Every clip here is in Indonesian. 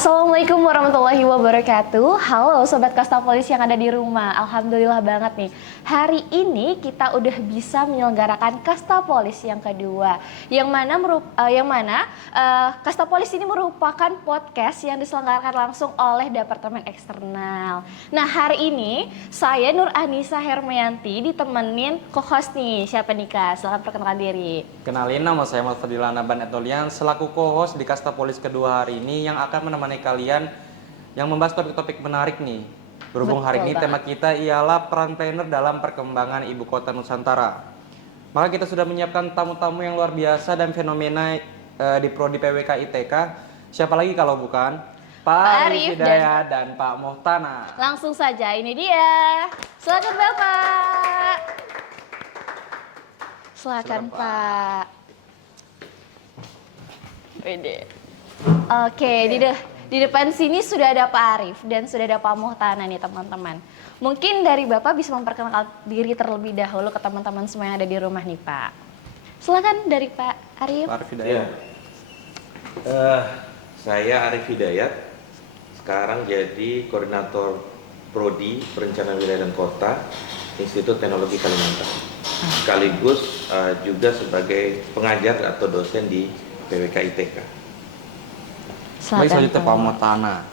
Assalamualaikum warahmatullahi wabarakatuh. Halo Sobat Kastapolis yang ada di rumah. Alhamdulillah banget nih. Hari ini kita udah bisa menyelenggarakan Kastapolis yang kedua. Yang mana Kastapolis ini merupakan podcast yang diselenggarakan langsung oleh Departemen Eksternal. Nah hari ini saya Nur Anissa Hermayanti ditemenin co-host nih. Siapa nih Kak? Silahkan perkenalkan diri. Kenalin, nama saya Muhammad Fadilan Naban Etolian selaku co-host di Kastapolis kedua hari ini yang akan menemani kalian yang membahas topik-topik menarik nih. Berhubung hari ini tema kita ialah peran planner dalam perkembangan ibu kota Nusantara. Maka kita sudah menyiapkan tamu-tamu yang luar biasa dan fenomena di Prodi PWK ITK. Siapa lagi kalau bukan Pak Arif Hidayat dan Pak Mohtana. Langsung saja, ini dia. Silakan Bapak. Silakan Pak. Wede. Oke, di depan sini sudah ada Pak Arif dan sudah ada Pak Mohtana nih teman-teman. Mungkin dari Bapak bisa memperkenalkan diri terlebih dahulu ke teman-teman semua yang ada di rumah nih Pak. Silakan dari Pak Arif. Pak Arif Hidayat. Saya Arif Hidayat, sekarang jadi koordinator Prodi Perencanaan Wilayah dan Kota Institut Teknologi Kalimantan. Sekaligus juga sebagai pengajar atau dosen di PWK ITK. Baik, selanjutnya Pak Mohtana.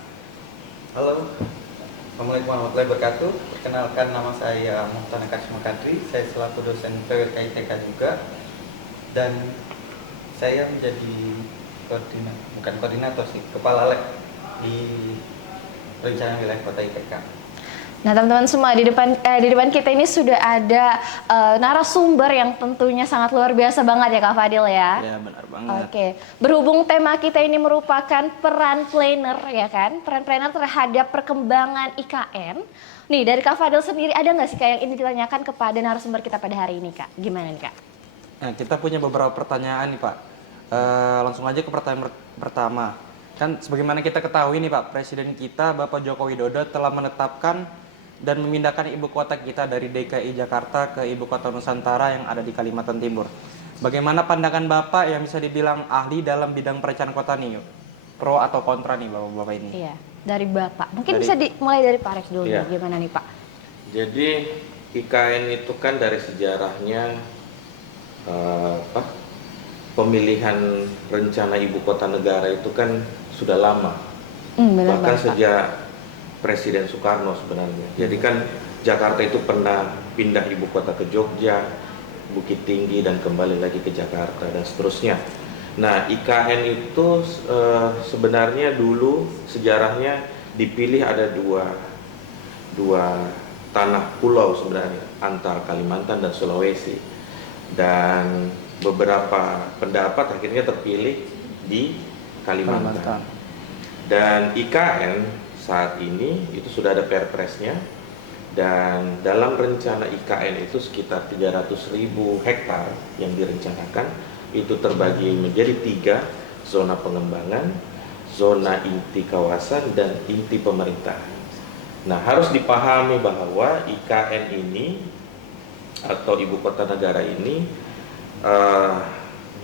Halo, Assalamualaikum warahmatullahi wabarakatuh. Perkenalkan, nama saya Mohtana Kasima Kadri. Saya selaku dosen PWK ITK juga. Dan saya menjadi kepala lab di Perencanaan Wilayah Kota ITK. Nah teman-teman semua di depan kita ini sudah ada narasumber yang tentunya sangat luar biasa banget ya Kak Fadil ya. Ya benar banget. Oke, berhubung tema kita ini merupakan peran planner ya kan, peran planner terhadap perkembangan IKN. Nih dari Kak Fadil sendiri ada nggak sih Kak yang ingin ditanyakan kepada narasumber kita pada hari ini Kak? Gimana nih Kak? Nah, kita punya beberapa pertanyaan nih Pak. Langsung aja ke pertanyaan pertama. Kan sebagaimana kita ketahui nih Pak, Presiden kita Bapak Joko Widodo telah menetapkan dan memindahkan ibu kota kita dari DKI Jakarta ke ibu kota Nusantara yang ada di Kalimantan Timur. Bagaimana pandangan Bapak yang bisa dibilang ahli dalam bidang perencanaan kota nih? Pro atau kontra nih Bapak-bapak ini? Iya, dari Bapak. Mungkin bisa mulai dari Pak Arif dulu. Iya. Gimana nih Pak? Jadi IKN itu kan dari sejarahnya pemilihan rencana ibu kota negara itu kan sudah lama. Benar Bahkan banget, Pak. sejak Presiden Soekarno sebenarnya. Jadi kan Jakarta itu pernah pindah ibu kota ke Jogja, Bukit Tinggi, dan kembali lagi ke Jakarta dan seterusnya. Nah, IKN itu sebenarnya dulu sejarahnya dipilih ada dua tanah pulau sebenarnya antara Kalimantan dan Sulawesi. Dan beberapa pendapat akhirnya terpilih di Kalimantan. Dan IKN saat ini itu sudah ada perpresnya, dan dalam rencana IKN itu sekitar 300.000 hektar yang direncanakan itu terbagi menjadi 3 zona pengembangan, zona inti kawasan, dan inti pemerintahan. Nah, harus dipahami bahwa IKN ini atau ibu kota negara ini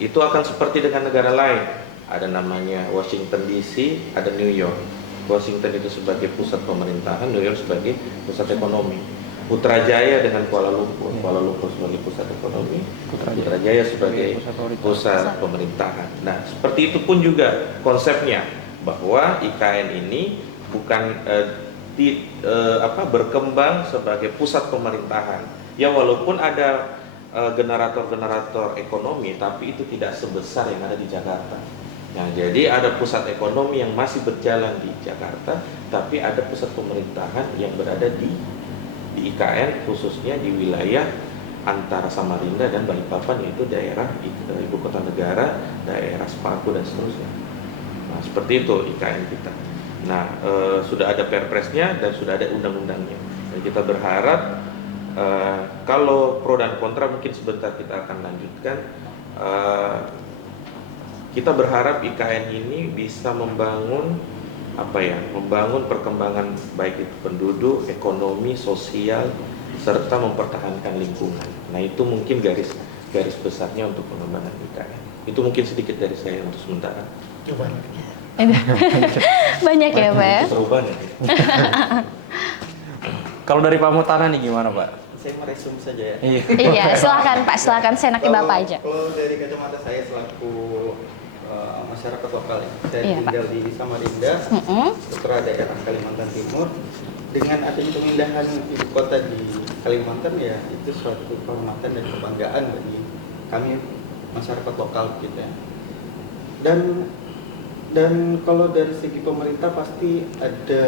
itu akan seperti dengan negara lain. Ada namanya Washington DC, ada New York. Washington itu sebagai pusat pemerintahan, New York sebagai pusat ekonomi. Putrajaya dengan Kuala Lumpur, Kuala Lumpur sebagai pusat ekonomi, Putrajaya sebagai pusat pemerintahan. Nah, seperti itu pun juga konsepnya, bahwa IKN ini bukan berkembang sebagai pusat pemerintahan. Ya, walaupun ada generator-generator ekonomi, tapi itu tidak sebesar yang ada di Jakarta. Nah, jadi ada pusat ekonomi yang masih berjalan di Jakarta, tapi ada pusat pemerintahan yang berada di IKN, khususnya di wilayah antara Samarinda dan Balikpapan, yaitu daerah ibu kota negara, daerah Sepaku, dan seterusnya. Nah, seperti itu IKN kita. Nah, sudah ada perpresnya dan sudah ada undang-undangnya. Dan kita berharap kalau pro dan kontra mungkin sebentar kita akan lanjutkan. Kita berharap IKN ini bisa membangun perkembangan baik itu penduduk, ekonomi, sosial, serta mempertahankan lingkungan. Nah, itu mungkin garis besarnya untuk pengembangan IKN. Itu mungkin sedikit dari saya untuk sementara. Banyak ya Pak ya? Perubahan ya. Kalau dari Pak Mutana nih gimana Pak? Saya meresum saja ya. Iya. Iya, silakan Pak, silakan senaki Bapak aja. Kalau dari kacamata saya selaku masyarakat lokal ya, saya Iya, tinggal di Samarinda, putra daerah Kalimantan Timur. Dengan adanya pemindahan ibu kota di Kalimantan ya, itu suatu kehormatan dan kebanggaan bagi kami masyarakat lokal gitu ya. Dan kalau dari segi pemerintah pasti ada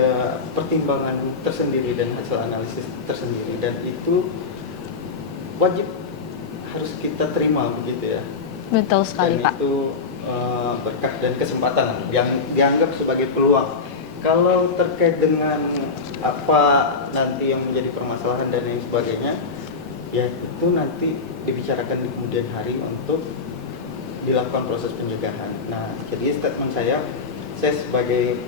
pertimbangan tersendiri dan hasil analisis tersendiri, dan itu wajib harus kita terima begitu ya. Betul sekali Dan Pak. itu berkah dan kesempatan yang dianggap sebagai peluang. Kalau terkait dengan apa nanti yang menjadi permasalahan dan lain sebagainya, ya itu nanti dibicarakan di kemudian hari untuk dilakukan proses pencegahan. Nah, jadi statement saya sebagai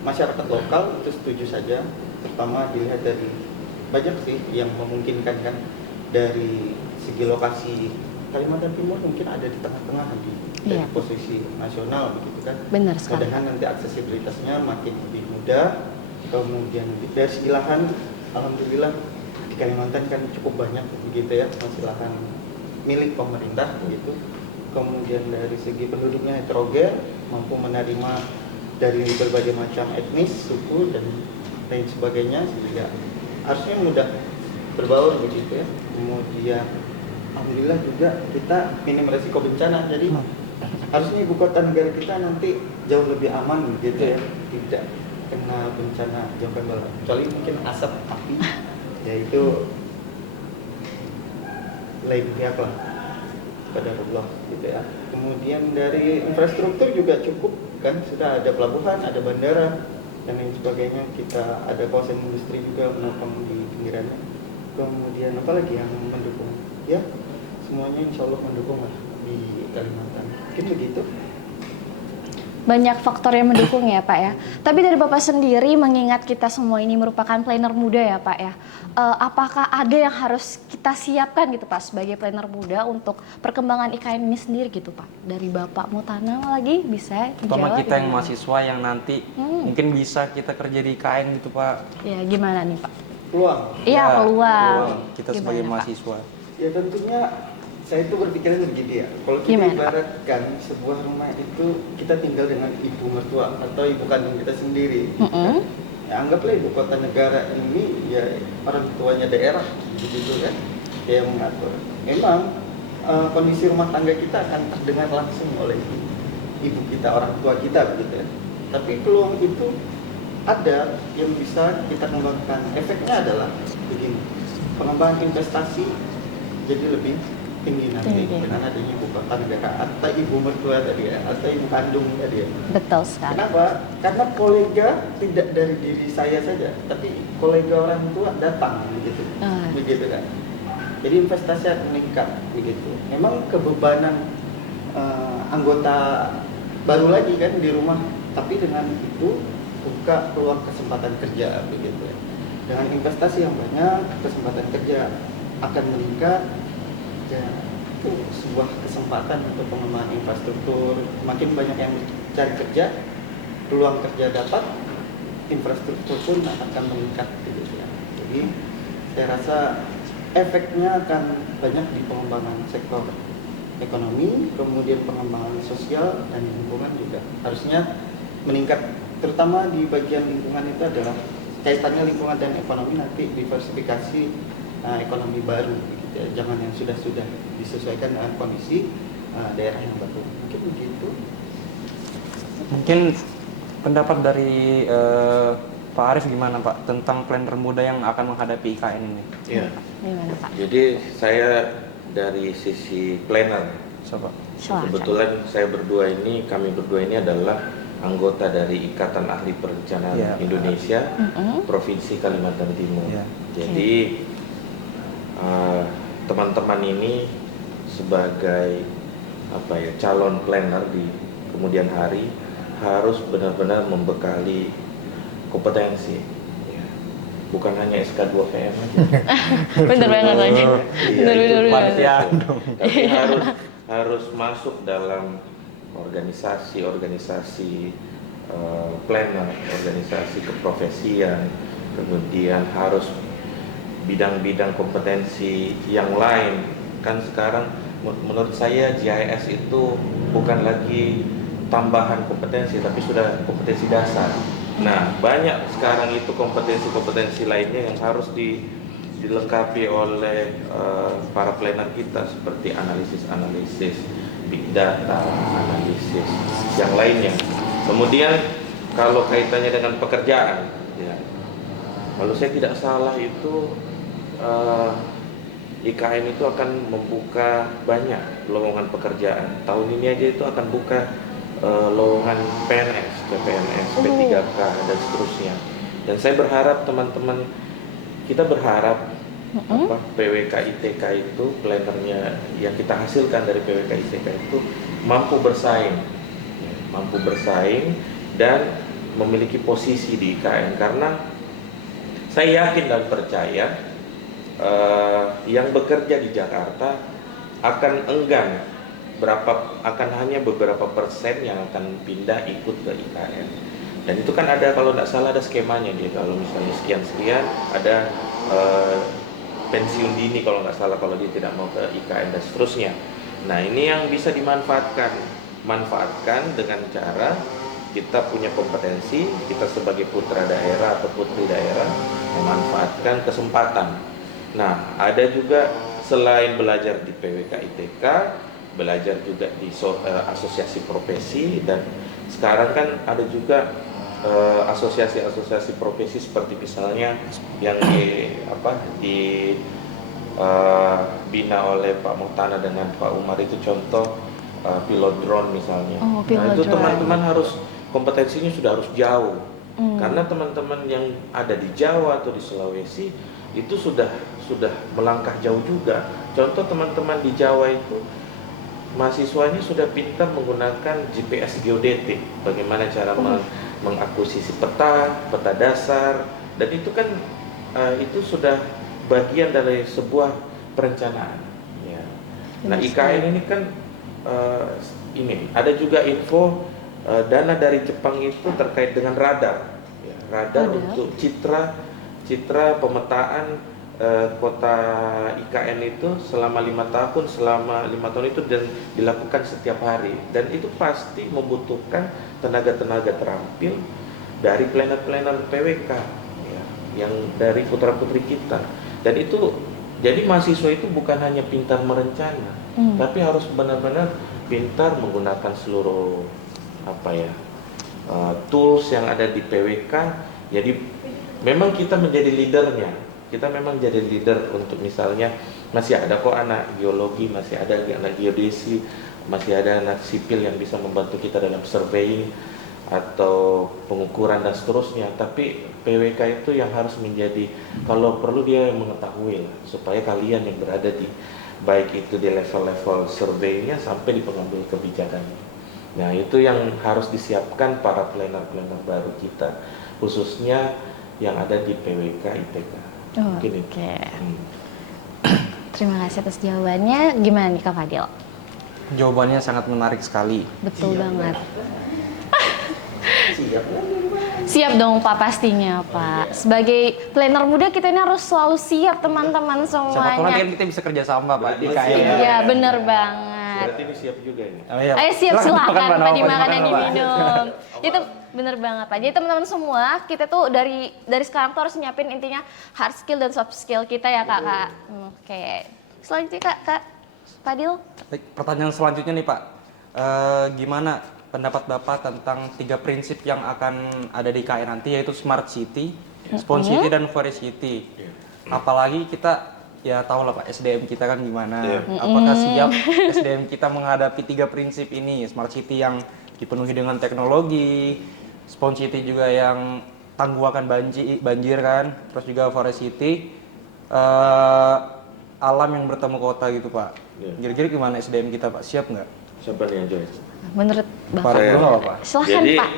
masyarakat lokal itu setuju saja. Pertama dilihat dari banyak sih yang memungkinkan kan, dari segi lokasi Kalimantan Timur mungkin ada di tengah-tengah dari Iya. posisi nasional begitu kan. Benar sekali. Mudah-mudahan nanti aksesibilitasnya makin lebih mudah. Kemudian dari segi lahan, alhamdulillah di Kalimantan kan cukup banyak begitu ya, masih lahan milik pemerintah begitu. Kemudian dari segi penduduknya heterogen, mampu menerima dari berbagai macam etnis, suku dan lain sebagainya, sehingga harusnya mudah berbaur begitu ya. Kemudian alhamdulillah juga kita minim resiko bencana, jadi harusnya ibu kota negara kita nanti jauh lebih aman begitu ya, tidak kena bencana jangkauan barat, kecuali mungkin asap api, yaitu lain pihak lah, pada Allah gitu ya. Kemudian dari infrastruktur juga cukup kan, sudah ada pelabuhan, ada bandara dan lain sebagainya, kita ada kawasan industri juga menopang di pinggirannya. Kemudian apa lagi yang mendukung ya, semuanya insya Allah mendukung lah di Kalimantan, mungkin begitu. Banyak faktor yang mendukung ya Pak ya. Tapi dari Bapak sendiri, mengingat kita semua ini merupakan planner muda ya Pak ya, apakah ada yang harus kita siapkan gitu Pak sebagai planner muda untuk perkembangan IKN ini sendiri gitu Pak? Dari Bapak Mutana lagi bisa Terutama dijawab kita yang gimana? mahasiswa yang nanti mungkin bisa kita kerja di IKN gitu Pak. Ya gimana nih Pak? Peluang. Iya, Ya, peluang. kita Gimana, sebagai Pak? mahasiswa. Ya tentunya saya itu berpikirnya begini ya, kalau kita Gimana? ibaratkan sebuah rumah itu kita tinggal dengan ibu mertua atau ibu kandung kita sendiri. Ya, anggaplah ibu kota negara ini ya orang tuanya daerah begitu kan, yang mengatur. Memang kondisi rumah tangga kita akan terdengar langsung oleh ibu kita, orang tua kita begitu ya. Tapi peluang itu ada yang bisa kita kembangkan. Efeknya adalah begini, pengembangan investasi jadi lebih tinggi nanti dengan adanya ibu kota negara atau ibu mertua tadi ya, atau ibu kandung tadi ya. Betul sekali. Kenapa? Karena kolega tidak dari diri saya saja, tapi kolega orang tua datang begitu, begitu kan. Jadi investasi akan meningkat begitu. Memang kebebanan anggota baru lagi kan di rumah, tapi dengan itu buka peluang kesempatan kerja begitu ya. Dengan investasi yang banyak, kesempatan kerja akan meningkat. Ya, itu sebuah kesempatan untuk pengembangan infrastruktur. Makin banyak yang cari kerja, peluang kerja dapat, infrastruktur pun akan meningkat gitu ya. Jadi saya rasa efeknya akan banyak di pengembangan sektor ekonomi, kemudian pengembangan sosial dan lingkungan juga harusnya meningkat. Terutama di bagian lingkungan itu adalah kaitannya lingkungan dan ekonomi, nanti diversifikasi ekonomi baru. Ya, jangan yang sudah disesuaikan dengan kondisi daerah yang baru. Mungkin begitu. Mungkin pendapat dari Pak Arif gimana Pak tentang planner muda yang akan menghadapi IKN ini? Iya. Gimana Pak? Jadi saya dari sisi planner, Coba. Silakan. kebetulan kami berdua ini adalah anggota dari Ikatan Ahli Perencanaan Iya. Indonesia Provinsi Kalimantan Timur. Iya. Jadi teman-teman ini sebagai calon planner di kemudian hari harus benar-benar membekali kompetensi, bukan hanya SK2 PM aja. Bener banget lagi. Iya, Bener, itu bener, pasti bener. dong. Tapi harus masuk dalam organisasi planner, organisasi keprofesian, kemudian harus bidang-bidang kompetensi yang lain. Kan sekarang menurut saya GIS itu bukan lagi tambahan kompetensi tapi sudah kompetensi dasar. Nah, banyak sekarang itu kompetensi-kompetensi lainnya yang harus dilengkapi oleh para planner kita seperti analisis, big data, analisis yang lainnya. Kemudian kalau kaitannya dengan pekerjaan, ya, kalau saya tidak salah itu IKN itu akan membuka banyak lowongan pekerjaan. Tahun ini aja itu akan buka lowongan PNS, PPNS, P3K dan seterusnya. Dan saya berharap teman-teman, kita berharap PWK ITK itu, plannernya yang kita hasilkan dari PWK ITK itu mampu bersaing dan memiliki posisi di IKN, karena saya yakin dan percaya yang bekerja di Jakarta akan enggan akan hanya beberapa persen yang akan pindah ikut ke IKN. Dan itu kan ada, kalau tidak salah ada skemanya dia, kalau misalnya sekian ada pensiun dini kalau nggak salah kalau dia tidak mau ke IKN dan seterusnya. Nah, ini yang bisa dimanfaatkan dengan cara kita punya kompetensi, kita sebagai putra daerah atau putri daerah memanfaatkan kesempatan. Nah, ada juga selain belajar di PWK ITK, belajar juga di asosiasi profesi, dan sekarang kan ada juga asosiasi-asosiasi profesi seperti misalnya yang dibina oleh Pak Muhtana dengan Pak Umar, itu contoh pilot drone misalnya. Nah, itu teman-teman harus kompetensinya sudah harus jauh, karena teman-teman yang ada di Jawa atau di Sulawesi itu sudah melangkah jauh juga. Contoh teman-teman di Jawa itu mahasiswanya sudah pintar menggunakan GPS geodetik, bagaimana cara mengakuisisi peta dasar, dan itu kan itu sudah bagian dari sebuah perencanaan. Ya. Nah, IKN ini kan ini ada juga info dana dari Jepang itu terkait dengan radar, ya, radar untuk citra pemetaan kota IKN itu selama 5 tahun itu, dan dilakukan setiap hari, dan itu pasti membutuhkan tenaga-tenaga terampil dari planner-planner PWK, ya, yang dari putra-putri kita. Dan itu jadi mahasiswa itu bukan hanya pintar merencana, tapi harus benar-benar pintar menggunakan seluruh tools yang ada di PWK. Jadi memang kita menjadi leadernya. Kita memang jadi leader untuk misalnya masih ada kok anak geologi, masih ada anak geodesi, masih ada anak sipil yang bisa membantu kita dalam surveying atau pengukuran dan seterusnya. Tapi PWK itu yang harus menjadi, kalau perlu dia yang mengetahui lah, supaya kalian yang berada di baik itu di level-level surveinya sampai di pengambil kebijakan. Nah, itu yang harus disiapkan para planner-planner baru kita, khususnya yang ada di PWK ITK. Oke. Terima kasih atas jawabannya. Gimana nih Kak Fadil? Jawabannya sangat menarik sekali. Betul banget. Siap dong Pak, pastinya Pak. Sebagai planner muda kita ini harus selalu siap teman-teman Siapa tahu nanti semuanya. kan kita bisa kerja sama Pak di IKN. Iya bener banget. Berarti ini siap juga ini. Oh, iya. Ayo siap, silakan Pak, Pak, dimakan dimakan, dan Pak. diminum. Itu bener banget Pak. Jadi teman-teman semua, kita tuh dari sekarang tuh harus nyiapin intinya hard skill dan soft skill kita ya Kak. Oke. Selanjutnya Kak Fadil. Baik, pertanyaan selanjutnya nih Pak, gimana pendapat Bapak tentang 3 prinsip yang akan ada di IKN nanti, yaitu Smart City, Spawn City, dan Forest City. Apalagi kita ya tahu lah Pak, SDM kita kan gimana. Apakah siap SDM kita menghadapi 3 prinsip ini? Smart City yang dipenuhi dengan teknologi, Spawn City juga yang tangguh akan banjir kan, terus juga Forest City, alam yang bertemu kota gitu Pak. Kira-kira gimana SDM kita Pak, siap nggak? Siapa nih yang join? Menurut Pak Bapak. dulu nggak apa-apa. Silahkan Jadi Pak.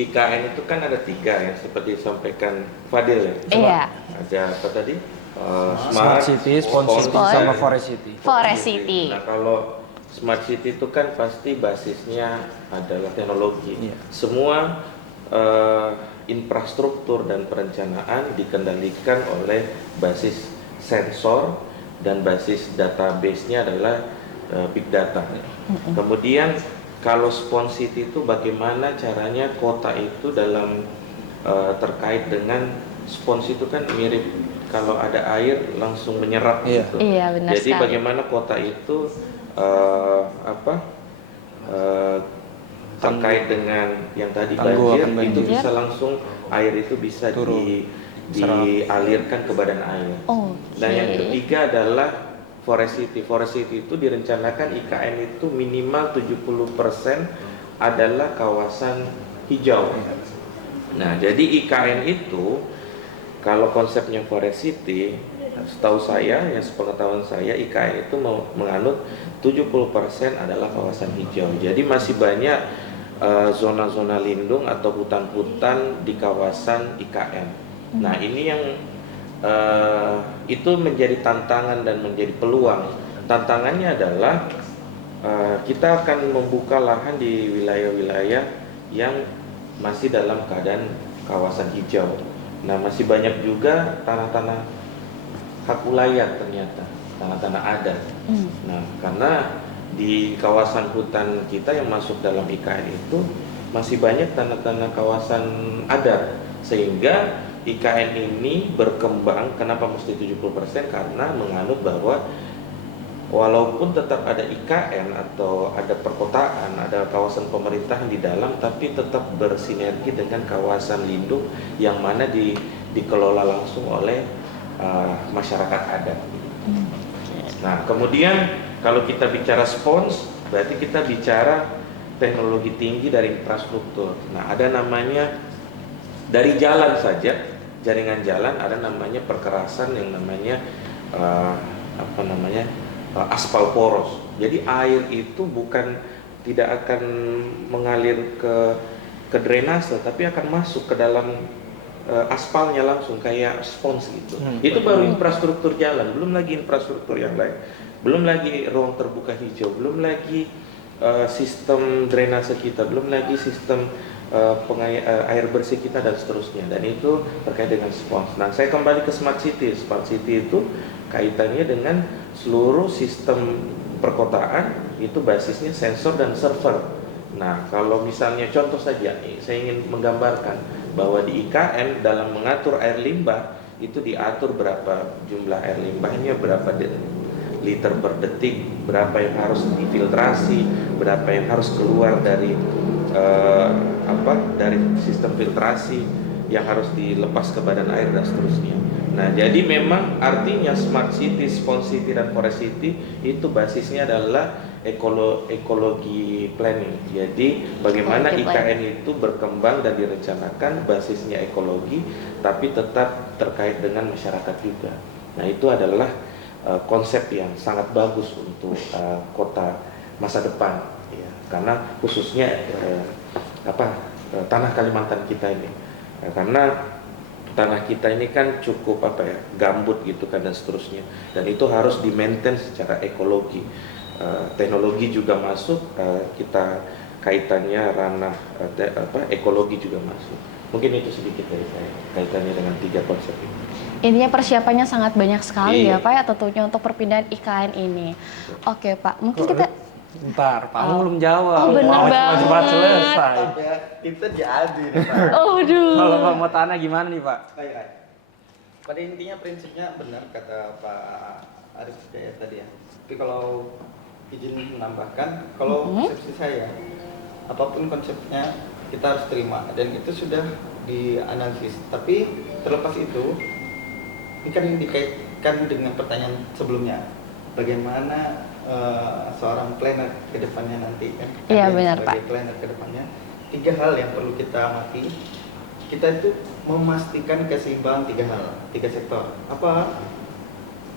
IKN itu kan ada 3 ya, seperti disampaikan Fadil ya. Iya. Ada apa tadi? Smart City, Spawn City, Spawn. sama Forest City. Forest City. Nah, kalau Smart City itu kan pasti basisnya adalah teknologi. Iya. Semua infrastruktur dan perencanaan dikendalikan oleh basis sensor dan basis database-nya adalah big data. Kemudian kalau Spawn City itu bagaimana caranya kota itu dalam terkait dengan spons itu kan mirip kalau ada air langsung menyerap Iya. gitu. Iya, benar Jadi sekali. bagaimana kota itu eh, apa eh, terkait dengan yang tadi Tanggul banjir, akan banjir. itu bisa langsung air itu bisa Turun. dialirkan ke badan air. Oke. Dan yang ketiga adalah Forest City. Forest City itu direncanakan IKN itu minimal 70% adalah kawasan hijau. Nah, jadi IKN itu kalau konsepnya Forest City, setahu saya, yang sepengetahuan saya, IKN itu mau menganut 70% adalah kawasan hijau. Jadi masih banyak zona-zona lindung atau hutan-hutan di kawasan IKN. Nah, ini yang itu menjadi tantangan dan menjadi peluang. Tantangannya adalah kita akan membuka lahan di wilayah-wilayah yang masih dalam keadaan kawasan hijau. Nah, masih banyak juga tanah-tanah hak wilayah ternyata, tanah-tanah adat. Nah, karena di kawasan hutan kita yang masuk dalam IKN itu masih banyak tanah-tanah kawasan adat, sehingga IKN ini berkembang. Kenapa mesti 70%? Karena menganut bahwa walaupun tetap ada IKN atau ada perkotaan, ada kawasan pemerintahan di dalam, tapi tetap bersinergi dengan kawasan lindung yang mana dikelola langsung oleh masyarakat adat. Nah, kemudian kalau kita bicara spons, berarti kita bicara teknologi tinggi dari infrastruktur. Nah, ada namanya dari jalan saja, jaringan jalan, ada namanya perkerasan yang namanya aspal poros. Jadi air itu bukan tidak akan mengalir ke drainase, tapi akan masuk ke dalam aspalnya langsung kayak spons gitu. Itu baru infrastruktur jalan, belum lagi infrastruktur yang lain, belum lagi ruang terbuka hijau, belum lagi sistem drainase kita, belum lagi sistem air bersih kita dan seterusnya. Dan itu terkait dengan spons. Nah, saya kembali ke Smart City. Smart City itu kaitannya dengan seluruh sistem perkotaan, itu basisnya sensor dan server. Nah, kalau misalnya contoh saja nih, saya ingin menggambarkan bahwa di IKN dalam mengatur air limbah itu diatur berapa jumlah air limbahnya, berapa liter per detik, berapa yang harus difiltrasi, berapa yang harus keluar dari dari sistem filtrasi yang harus dilepas ke badan air dan seterusnya. Nah, jadi memang artinya Smart City, Spawn City, dan Forest City itu basisnya adalah ekologi planning. Jadi bagaimana IKN itu berkembang dan direncanakan basisnya ekologi, tapi tetap terkait dengan masyarakat juga. Nah, itu adalah konsep yang sangat bagus untuk kota masa depan, ya. Karena khususnya tanah Kalimantan kita ini, karena tanah kita ini kan cukup gambut gitu kan dan seterusnya, dan itu harus di-maintain secara ekologi. Teknologi juga masuk, kita kaitannya ranah ekologi juga masuk. Mungkin itu sedikit dari saya kaitannya dengan 3 konsep ini. Intinya persiapannya sangat banyak sekali Iya. ya Pak ya tentunya untuk perpindahan IKN ini. Oke Pak, mungkin kita Bentar, Pak belum jawab. Oh, bener Mau banget. cepat selesai. Ya, kita jadi nih, Pak. Aduh. Kalau Pak mau tanah gimana nih, Pak? Baik, baik. Pada intinya prinsipnya benar kata Pak Arif Hidayat tadi ya. Tapi kalau izin menambahkan, kalau konsepsi saya, apapun konsepnya kita harus terima dan itu sudah dianalisis. Tapi terlepas itu, ini kan dikaitkan dengan pertanyaan sebelumnya, bagaimana seorang planner ke depannya nanti kan? Iya, Kalian benar, sebagai Pak. planner ke depannya, 3 hal yang perlu kita amati. Kita itu memastikan keseimbangan 3 hal, 3 sektor. Apa?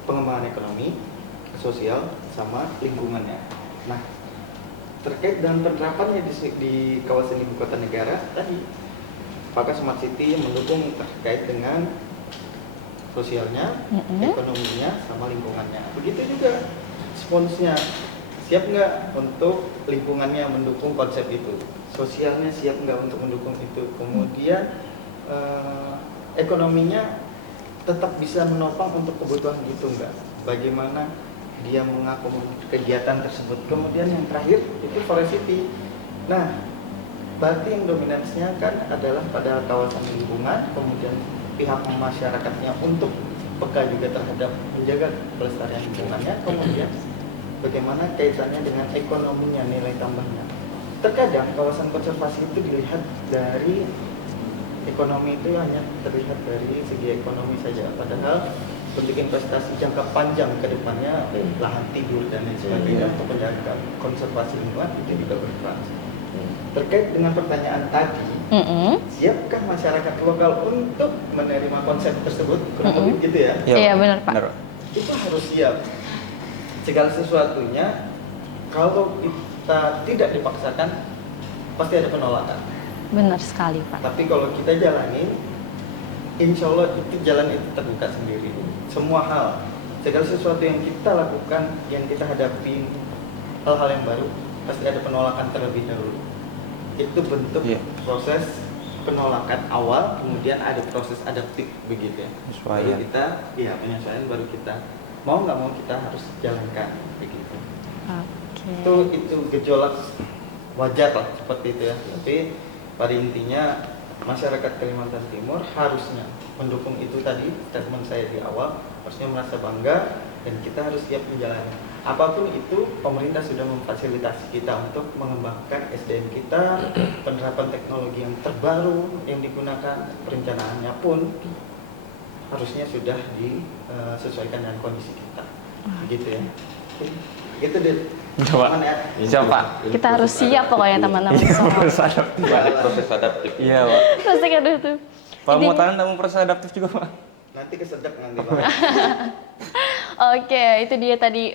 Pengembangan ekonomi, sosial, sama lingkungannya. Nah, terkait dengan penerapannya di kawasan ibu kota negara tadi, apakah Smart City mendukung terkait dengan sosialnya, ekonominya, sama lingkungannya. Begitu juga sponsnya. siap nggak untuk lingkungannya mendukung konsep itu, sosialnya siap nggak untuk mendukung itu, kemudian ekonominya tetap bisa menopang untuk kebutuhan itu nggak, bagaimana dia mengakomodir kegiatan tersebut. Kemudian yang terakhir itu forestry. Nah, berarti yang dominansinya kan adalah pada kawasan lingkungan, kemudian pihak masyarakatnya untuk peka juga terhadap menjaga pelestarian lingkungannya, kemudian bagaimana kaitannya dengan ekonominya, nilai tambahnya. Terkadang kawasan konservasi itu dilihat dari ekonomi, itu hanya terlihat dari segi ekonomi saja, padahal untuk investasi jangka panjang ke depannya, lahan tidur dan lain sebagainya untuk menjaga konservasi lingkungan itu juga berperan. Terkait dengan pertanyaan tadi, siapkah masyarakat lokal untuk menerima konsep tersebut? Kurang lebih gitu ya? Iya, benar, Pak. Itu harus siap. Segala sesuatunya kalau kita tidak dipaksakan pasti ada penolakan. Benar sekali, Pak. Tapi kalau kita jalanin, insya Allah itu jalan itu terbuka sendiri. Semua hal, segala sesuatu yang kita lakukan, yang kita hadapi, hal-hal yang baru, pasti ada penolakan terlebih dahulu. Itu bentuk proses penolakan awal, kemudian ada proses adaptif begitu ya. Baru kita, penyesuaian baru kita mau nggak mau kita harus jalankan begitu. Itu gejolak wajar lah seperti itu ya. Tapi pada intinya masyarakat Kalimantan Timur harusnya mendukung itu tadi, statement saya di awal, harusnya merasa bangga dan kita harus siap menjalani. Apapun itu, pemerintah sudah memfasilitasi kita untuk mengembangkan SDM kita, penerapan teknologi yang terbaru yang digunakan, perencanaannya pun harusnya sudah disesuaikan dengan kondisi kita. Begitu ya. Gitu deh. Coba. Siapa? Kita harus siap pokoknya teman-teman semua. Proses adaptif. Iya, Pak. Pasti kan itu. Pak Muhtanan mau proses adaptif juga, Pak? Nanti kesedek nanti Pak. Oke, itu dia tadi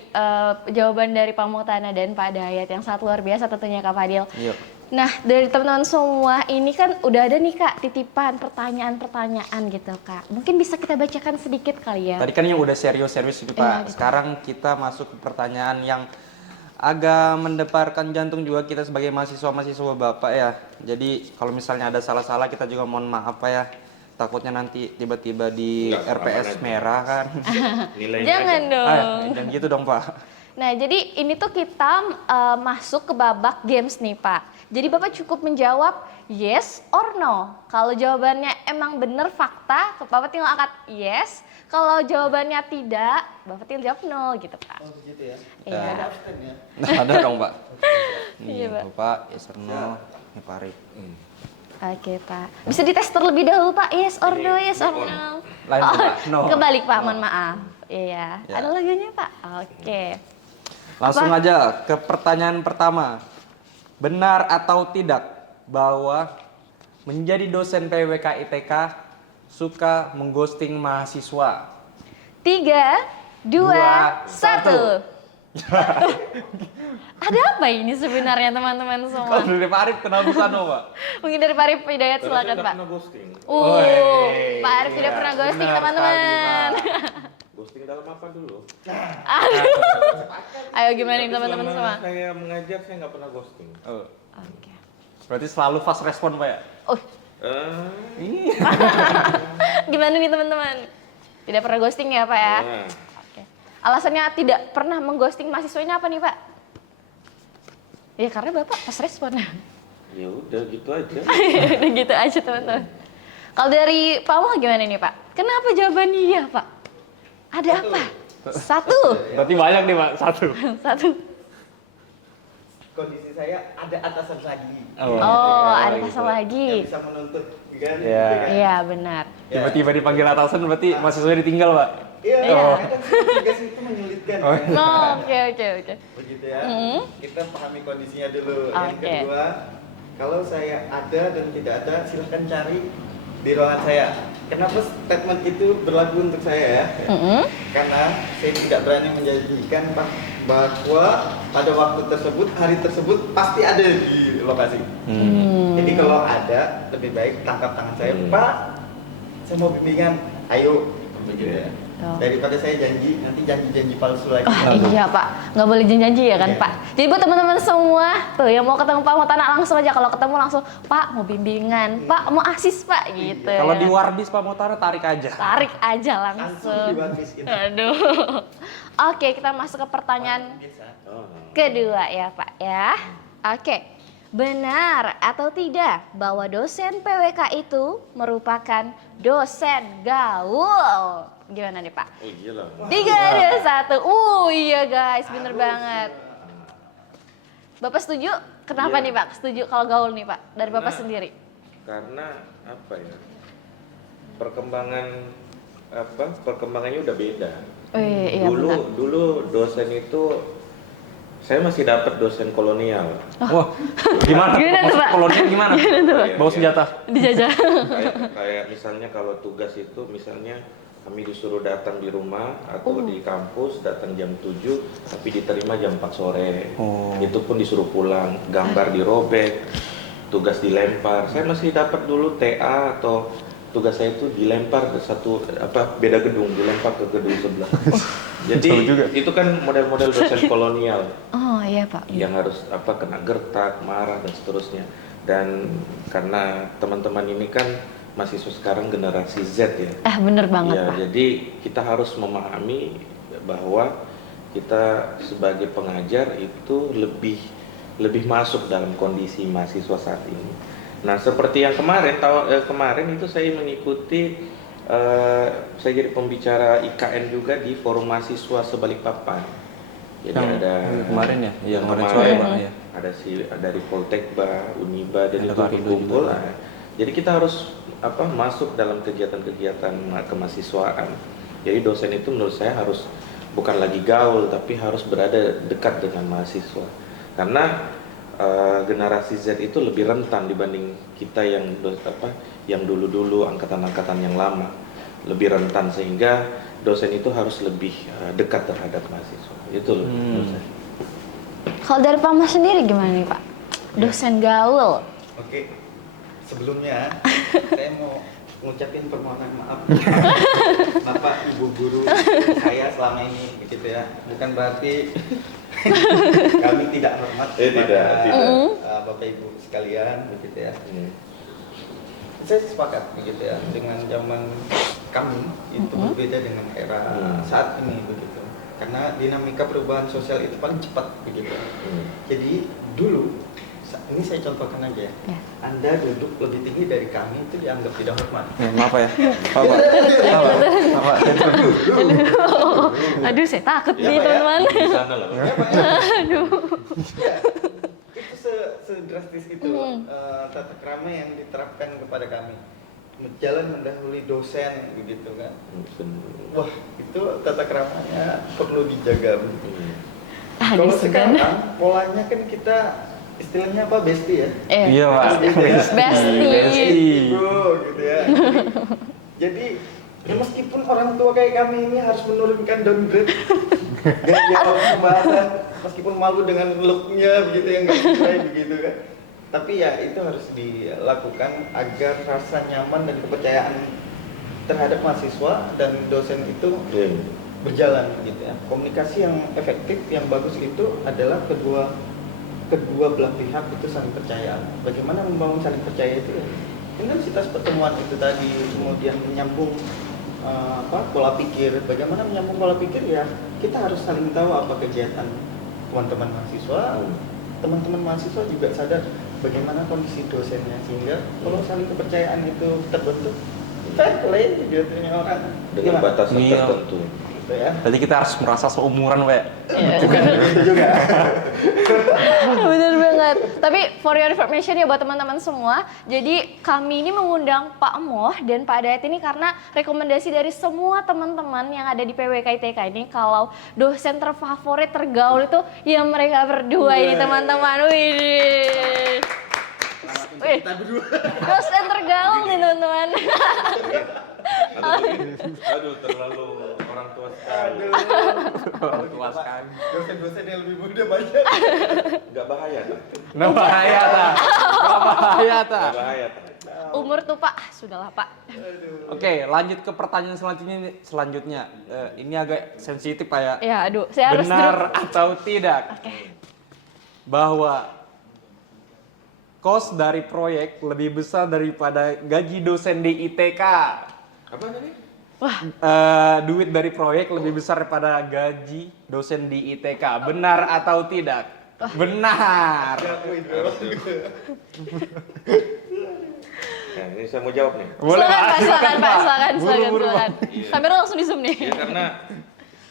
jawaban dari Pak Muhtana dan Pak Dayat yang sangat luar biasa tentunya Kak Fadil. Iya. Nah, dari teman-teman semua ini kan udah ada nih Kak titipan pertanyaan-pertanyaan gitu Kak. Mungkin bisa kita bacakan sedikit kali ya. Tadi kan yang udah serius-serius itu, Pak. Gitu. Sekarang kita masuk ke pertanyaan yang agak mendeparkan jantung juga kita sebagai mahasiswa-mahasiswa Bapak ya. Jadi kalau misalnya ada salah-salah kita juga mohon maaf Pak ya. Takutnya nanti tiba-tiba di RPS merah kan. Jangan dong. Jangan gitu dong Pak. Nah, jadi ini tuh kita masuk ke babak games nih Pak. Jadi Bapak cukup menjawab yes or no. Kalau jawabannya emang bener fakta, Bapak tinggal angkat yes. Kalau jawabannya tidak, Bapak tinggal jawab no gitu Pak. Oh begitu ya? Iya. Ada abstain ya? Nah, ada dong Pak. Iya, Pak. Pak, yes or no. Ini Pak Arif. Oke Pak. Bisa dites terlebih dahulu Pak, yes or no, yes or no. Lain Pak, no. Kebalik Pak, mohon maaf. Iya, Ya. ada lagunya Pak. Oke. Langsung Apa? aja ke pertanyaan pertama. Benar atau tidak bahwa menjadi dosen PWK ITK suka mengghosting mahasiswa? 3, 2, 1. Ada apa ini sebenarnya teman-teman semua? Kalau dari Pak Arif kenal Busano, Pak? Mungkin dari Pak Arif Hidayat silakan Pak. ghosting. Pak Arif tidak pernah ghosting benar teman-teman. Ghosting dalam apa dulu? Ayo gimana nih teman-teman Selama semua? Saya mengajar saya nggak pernah ghosting. Oh, Oke. berarti selalu fast respon, Pak ya? Oh, gimana nih teman-teman? Tidak pernah ghosting ya Pak ya? Nah, Oke. Alasannya tidak pernah mengghosting mahasiswanya apa nih Pak? Ya karena Bapak pas respon. ya udah gitu aja. Udah gitu aja teman-teman. Kalau dari Pak Wah gimana nih Pak? Kenapa jawabannya iya Pak? Ada apa? 1. Berarti banyak nih, Pak. 1. Kondisi saya ada atasan lagi. Oh, ada gitu. pasal lagi. Yang bisa menuntut kan? Iya. gitu kan? Iya benar. Tiba-tiba dipanggil atasan berarti mahasiswanya ditinggal, Pak. Iya, Iya. kadang tugas itu menyulitkan. Oh, kan? Oh, oke. Begitu ya. Mm. Kita pahami kondisinya dulu. Yang Oke. kedua, kalau saya ada dan tidak ada, silahkan cari di ruangan saya. Kenapa statement itu berlaku untuk saya ya? Karena saya tidak berani menjanjikan Pak bahwa pada waktu tersebut, hari tersebut pasti ada di lokasi. Jadi kalau ada, lebih baik tangkap tangan saya, Pak. Saya mau bimbingan, ayo. Begitu ya. Daripada saya janji, nanti janji-janji palsu lagi. Iya Pak, nggak boleh janji ya kan Iya. Pak. Jadi buat teman-teman semua tuh yang mau ketemu Pak Motana langsung aja, kalau ketemu langsung Pak mau bimbingan, Pak mau asis Pak gitu. Kalau ya di kan? Warbis Pak Motana tarik aja. Tarik aja Langsung langsung. dibaptis gitu. Aduh. Oke, kita masuk ke pertanyaan Bisa. kedua ya Pak ya. Oke. Benar atau tidak bahwa dosen PWK itu merupakan dosen gaul? Gimana nih Pak? Oh gila. 3, 2, 1. Iya guys, bener banget. Bapak setuju? Kenapa Iya. nih Pak? Setuju kalau gaul nih Pak? Dari Bapak Nah, sendiri? Karena apa ya? Perkembangannya udah beda. Iya dulu benar. dulu dosen itu saya masih dapat dosen kolonial. Wah, gimana? Gimana tuh, Pak? Kolonial gimana? Bawa senjata. Dijajah. Kayak misalnya kalau tugas itu misalnya kami disuruh datang di rumah atau di kampus datang jam 7 tapi diterima jam 4 sore. Oh. Itu pun disuruh pulang, gambar dirobek, tugas dilempar. Saya masih dapat dulu TA atau tugas saya itu dilempar ke beda gedung, dilempar ke gedung sebelah. Jadi Jauh juga. itu kan model-model dosen kolonial Oh iya Pak. yang harus kena gertak, marah dan seterusnya. Dan karena teman-teman ini kan mahasiswa sekarang generasi Z ya. Bener banget Ya, Pak. jadi kita harus memahami bahwa kita sebagai pengajar itu lebih masuk dalam kondisi mahasiswa saat ini. Nah, seperti yang kemarin itu saya mengikuti saya jadi pembicara IKN juga di forum mahasiswa sebalikpapan. Jadi Yang ada kemarin ya? Iya, kemarin kemarin sore Pak ya. ada dari Poltekba, Uniba dan Ada itu Pak Rido berkumpul. juga. Nah, jadi kita harus masuk dalam kegiatan-kegiatan kemahasiswaan. Jadi dosen itu menurut saya harus bukan lagi gaul tapi harus berada dekat dengan mahasiswa. Karena generasi Z itu lebih rentan dibanding kita yang dulu-dulu angkatan-angkatan yang lama, lebih rentan sehingga dosen itu harus lebih dekat terhadap mahasiswa. Itu loh menurut saya. Kalau dari Pak Mas sendiri gimana nih Pak? Dosen gaul. Oke. Sebelumnya saya mau ngucapin permohonan maaf Bapak Ibu guru saya selama ini begitu ya. Bukan berarti kami tidak hormat Tidak. Bapak Ibu sekalian begitu ya. Saya sepakat begitu ya dengan zaman kami itu berbeda dengan era saat ini begitu. Karena dinamika perubahan sosial itu paling cepat begitu. Jadi dulu ini saya contohkan aja ya. Ya. Anda duduk lebih tinggi dari kami itu dianggap tidak hormat. Maaf ya. Apa? Aduh saya takut Ya, nih Pak, ya. teman-teman. Di sana lah. Ya, Pak, ya? Ya, itu sedrastis itu tata krama yang diterapkan kepada kami. Jalan mendahului dosen begitu kan. Wah, itu tata kramanya perlu dijaga begitu. Kalau sekarang polanya kan kita istilahnya apa, bestie ya? Iya Pak. Bestie. Bro, gitu ya. Jadi ya meskipun orang tua kayak kami ini harus menurunkan downgrade gak jawab pembahasan, meskipun malu dengan looknya begitu yang gak sesuai begitu kan. Tapi ya itu harus dilakukan agar rasa nyaman dan kepercayaan terhadap mahasiswa dan dosen itu berjalan gitu ya. Komunikasi yang efektif, yang bagus itu adalah kedua belah pihak itu saling percaya. Bagaimana membangun saling percaya itu ya? Intensitas pertemuan itu tadi, kemudian menyambung pola pikir. Bagaimana menyambung pola pikir ya? Kita harus saling tahu apa kegiatan teman-teman mahasiswa. Teman-teman mahasiswa juga sadar bagaimana kondisi dosennya, sehingga kalau saling kepercayaan itu terbentuk, fair play gitu orang Dengan batasan Iya. tertentu. gitu ya. Jadi kita harus merasa seumuran Pak. Itu juga. Bener banget. Tapi for your information ya buat teman-teman semua, jadi kami ini mengundang Pak Moh dan Pak Dayat ini karena rekomendasi dari semua teman-teman yang ada di PWK ITK ini, kalau dosen terfavorit tergaul itu ya mereka berdua ini teman-teman. Wih. Wih. Dosen tergaul nih teman-teman. Aduh, terlalu orang tua sekali. Orang tua sekali. Dosen-dosen yang lebih muda banyak. Nggak bahaya, tak? Nah bahaya ta. Nggak bahaya ta. Nggak bahaya, tak? umur tuh Pak. Sudahlah Pak. Oke, lanjut ke pertanyaan selanjutnya. Ini agak sensitif Pak ya. Ya aduh, saya harus Benar atau tidak bahwa kos dari proyek lebih besar daripada gaji dosen di ITK? Apa tadi? Duit dari proyek lebih besar daripada gaji dosen di ITK. Benar atau tidak? Benar. Nah, ini saya mau jawab nih. Boleh, Silakan Pak. Buru-buru, Silakan. Kamera langsung di zoom nih. Ya karena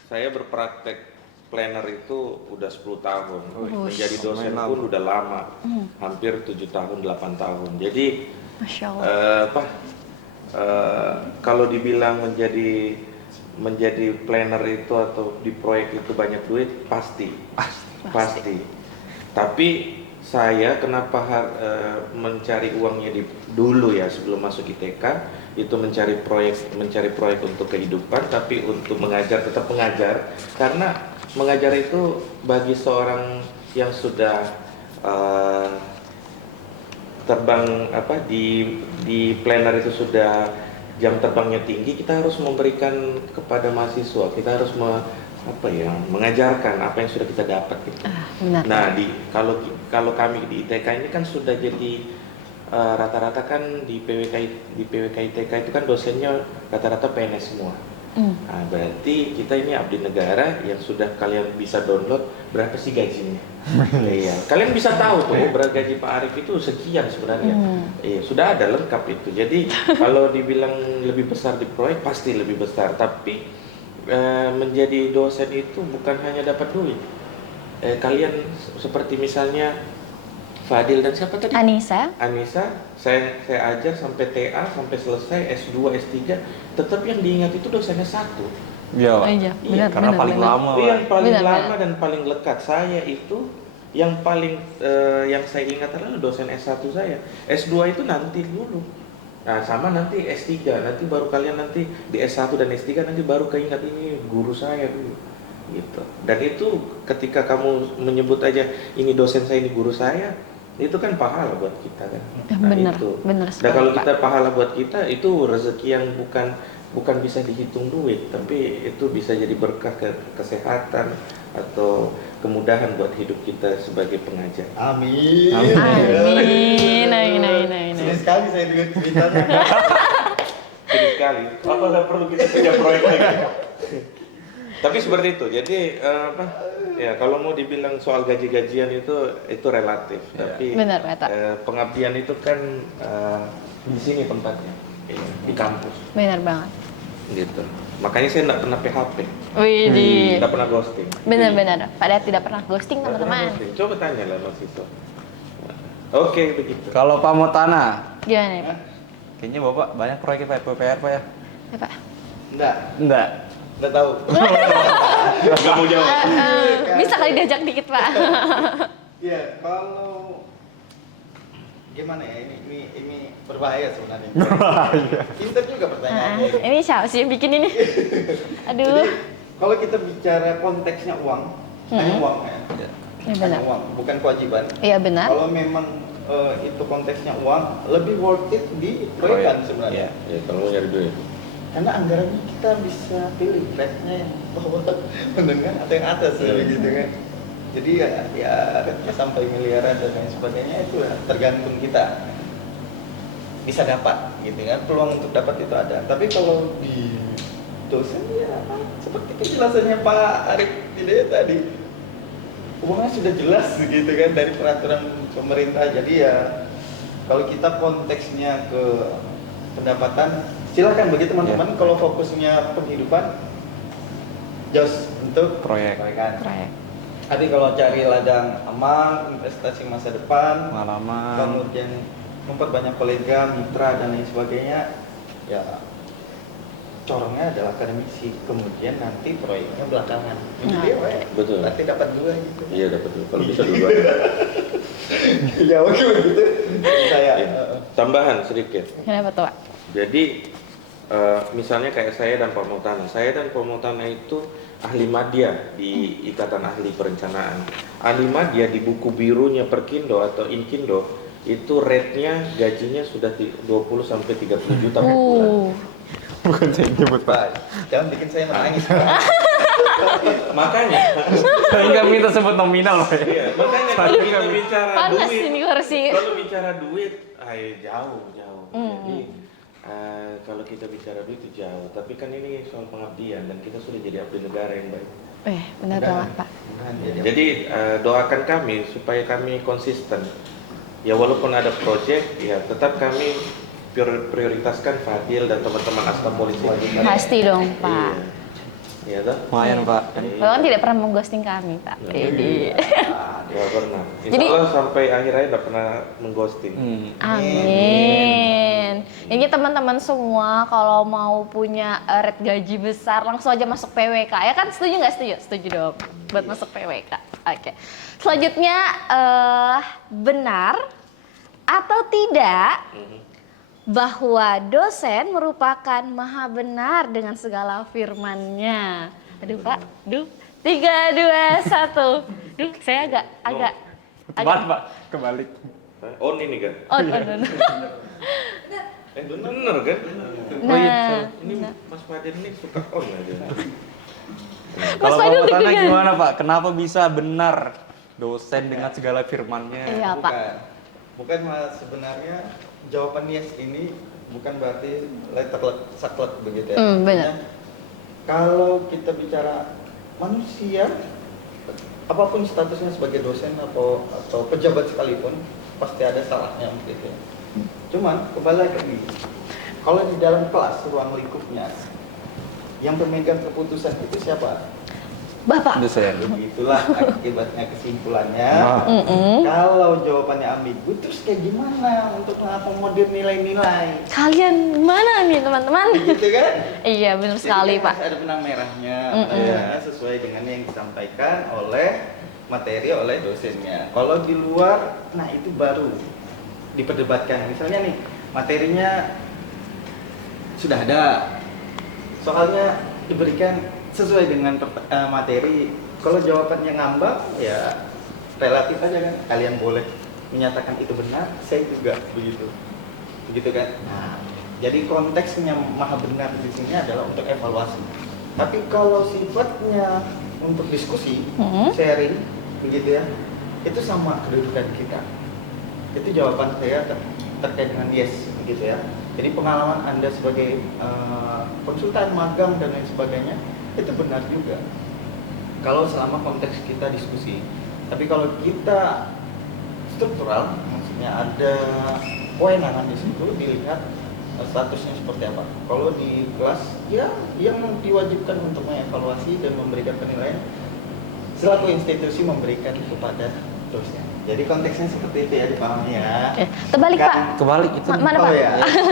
saya berpraktek planner itu udah 10 tahun. Menjadi dosen pun udah lama. Hampir 7 tahun, 8 tahun. Jadi Masya Allah. kalau dibilang menjadi planner itu atau di proyek itu banyak duit, pasti. Tapi saya kenapa mencari uangnya dulu ya sebelum masuk ITK itu mencari proyek untuk kehidupan, tapi untuk mengajar tetap mengajar, karena mengajar itu bagi seorang yang sudah terbang di planner itu sudah jam terbangnya tinggi, kita harus memberikan kepada mahasiswa, kita harus mengajarkan apa yang sudah kita dapat gitu. Benar. Nah, kalau kami di ITK ini kan sudah jadi rata-rata kan di PWK ITK itu kan dosennya rata-rata PNS semua. Nah, berarti kita ini abdi negara yang sudah kalian bisa download berapa sih gajinya. Iya, kalian bisa tahu tuh berapa gaji Pak Arief itu sekian sebenarnya. Iya, sudah ada lengkap itu. Jadi kalau dibilang lebih besar di proyek pasti lebih besar, tapi menjadi dosen itu bukan hanya dapat duit. Kalian seperti misalnya Fadil dan siapa tadi? Anissa, saya ajar sampai TA, sampai selesai S2, S3, tetap yang diingat itu dosennya satu. Iya, iya, benar, karena benar, paling benar. lama. Pak. Yang paling Benar, lama benar. dan paling lekat saya itu yang paling yang saya ingat adalah dosen S1 saya. S2 itu nanti dulu. Nah, sama nanti S3, nanti baru kalian nanti di S1 dan S3 nanti baru keingat ini guru saya dulu. Gitu. Dan itu ketika kamu menyebut aja ini dosen saya, ini guru saya, itu kan pahala buat kita kan. benar, itu. benar Dan kalau sekali, kita pahala buat kita itu rezeki yang bukan bisa dihitung duit, tapi itu bisa jadi berkah kesehatan atau kemudahan buat hidup kita sebagai pengajar. Amin. Amin. Senang sekali saya dengar ceritanya. Sedih sekali. Apa nggak perlu kita punya proyek lagi? Tapi seperti itu. Jadi ya kalau mau dibilang soal gaji-gajian itu relatif. Tapi Benar, Pak. pengabdian itu kan di sini tempatnya, di kampus. Benar banget. Gitu. Makanya saya nggak pernah PHP, Widih. nggak pernah ghosting. Benar-benar. Padahal tidak pernah ghosting Nggak pernah teman-teman. ghosting. Coba tanya lah mahasiswa. Oke, begitu. Kalau Pak Motana, Gimana nih Pak? kayaknya Bapak banyak proyek Pak, PPR Pak ya? Ya, Pak. Enggak. Enggak tahu. Nggak mau jawab. Bisa kali diajak dikit Pak. Iya, kalau gimana ya, ini berbahaya sebenarnya. Pinter juga pertanyaannya. Ini siapa sih yang bikin ini? Aduh. Jadi kalau kita bicara konteksnya uang, hanya uang ya. Ya benar. Hanya uang, bukan kewajiban. Iya benar. Kalau memang itu konteksnya uang, lebih worth it di proyekan sebenarnya. Ya, kalau mau nyari duit. Karena anggarannya kita bisa pilih rate-nya yang bawah, menengah atau yang atas gitu kan. Jadi ya sampai miliaran dan lain sebagainya itu ya tergantung kita bisa dapat gitu kan, peluang untuk dapat itu ada. Tapi kalau di dosen ya seperti penjelasannya Pak Arief Hidayat tadi, uangnya sudah jelas gitu kan dari peraturan pemerintah. Jadi ya kalau kita konteksnya ke pendapatan, silakan bagi teman-teman. Kalau fokusnya penghidupan, just untuk proyekan. Proyek. Tapi kalau cari ladang amal, investasi masa depan, Pengalaman. kemudian memperbanyak kolega, mitra dan lain sebagainya, ya corongnya adalah akademisi, kemudian nanti proyeknya belakangan. Jadi Betul. nanti dapat dua gitu. Iya, dapat dulu. Kalau bisa dulu. Ya oke begitu. Saya Tambahan sedikit. Kenapa tuh Pak? Jadi misalnya kayak saya dan Pak Mutana. Saya dan Pak Mutana itu ahli madya di Ikatan Ahli Perencanaan. Ahli madya di buku birunya Perkindo atau Inkindo itu rate-nya gajinya sudah 20 sampai 30 juta per bulan. Bukan saya nyebut Pak. Pak, jangan bikin saya menangis, Pak. Makanya, Saya nggak minta sebut nominal Pak. iya, makanya kalau kita bicara Panas duit, ini kursi. kalau bicara duit, jauh. Jadi kalau kita bicara duit itu jauh. Tapi kan ini soal pengabdian dan kita sudah jadi abdi negara yang baik. Benar banget Pak. Jadi doakan kami supaya kami konsisten. Ya walaupun ada proyek, ya tetap kami prioritaskan Fadil dan teman-teman Asta Polisi. Pasti dong Pak. Iya toh? Lumayan Pak. Bapak kan tidak pernah mengghosting kami Pak. Jadi Nggak pernah. Insya Jadi- Allah sampai akhir akhir nggak pernah mengghosting. amin. Ini teman-teman semua kalau mau punya rate gaji besar langsung aja masuk PWK ya kan, setuju nggak setuju? Setuju dong buat masuk PWK. Oke. Selanjutnya benar atau tidak bahwa dosen merupakan maha benar dengan segala firman-Nya? Aduh Pak, 3, 2, 1. Saya agak Tepat Pak, kebalik. On ini kan? on. Bener kan? Nah, Ini Mas Fadil ini suka on aja. Kalau Fadil Pak Tana deg-degan. gimana Pak? Kenapa bisa benar dosen dengan segala firman-Nya? Iya Pak. Bukan Mas, sebenarnya jawaban yes ini bukan berarti letter saklek begitu ya. Benar. Artinya, kalau kita bicara manusia, apapun statusnya sebagai dosen atau pejabat sekalipun, pasti ada salahnya begitu ya. Cuman kembali lagi, kalau di dalam kelas ruang lingkupnya yang pemegang keputusan itu siapa? Bapak. Dosen. Begitulah akibatnya kesimpulannya. Nah. Kalau jawabannya ambigu, terus kayak gimana untuk mengakomodir nilai-nilai? Kalian mana nih teman-teman? Gitu kan? Iya benar Jadi sekali kan Pak. harus ada benang merahnya, Mm-mm. ya, sesuai dengan yang disampaikan oleh materi oleh dosennya. Kalau di luar, nah itu baru diperdebatkan. Misalnya nih, materinya sudah ada, soalnya diberikan sesuai dengan materi. Kalau jawabannya ngambang, ya relatif aja kan. Kalian boleh menyatakan itu benar, saya juga begitu kan. Nah, jadi konteksnya maha benar di sini adalah untuk evaluasi. Tapi kalau sifatnya untuk diskusi, sharing, begitu ya, itu sama kedudukan kita. Itu jawaban saya terkait dengan yes, begitu ya. Jadi pengalaman Anda sebagai konsultan magang dan lain sebagainya itu benar juga. Kalau selama konteks kita diskusi. Tapi kalau kita struktural, maksudnya ada kewenangan di situ, dilihat statusnya seperti apa. Kalau di kelas, ya yang diwajibkan untuk mengevaluasi dan memberikan penilaian selaku institusi memberikan kepada dosen. Jadi konteksnya seperti itu ya dipahami ya. Terbalik Pak. Kebalik itu. Mana Oh Pak? ya,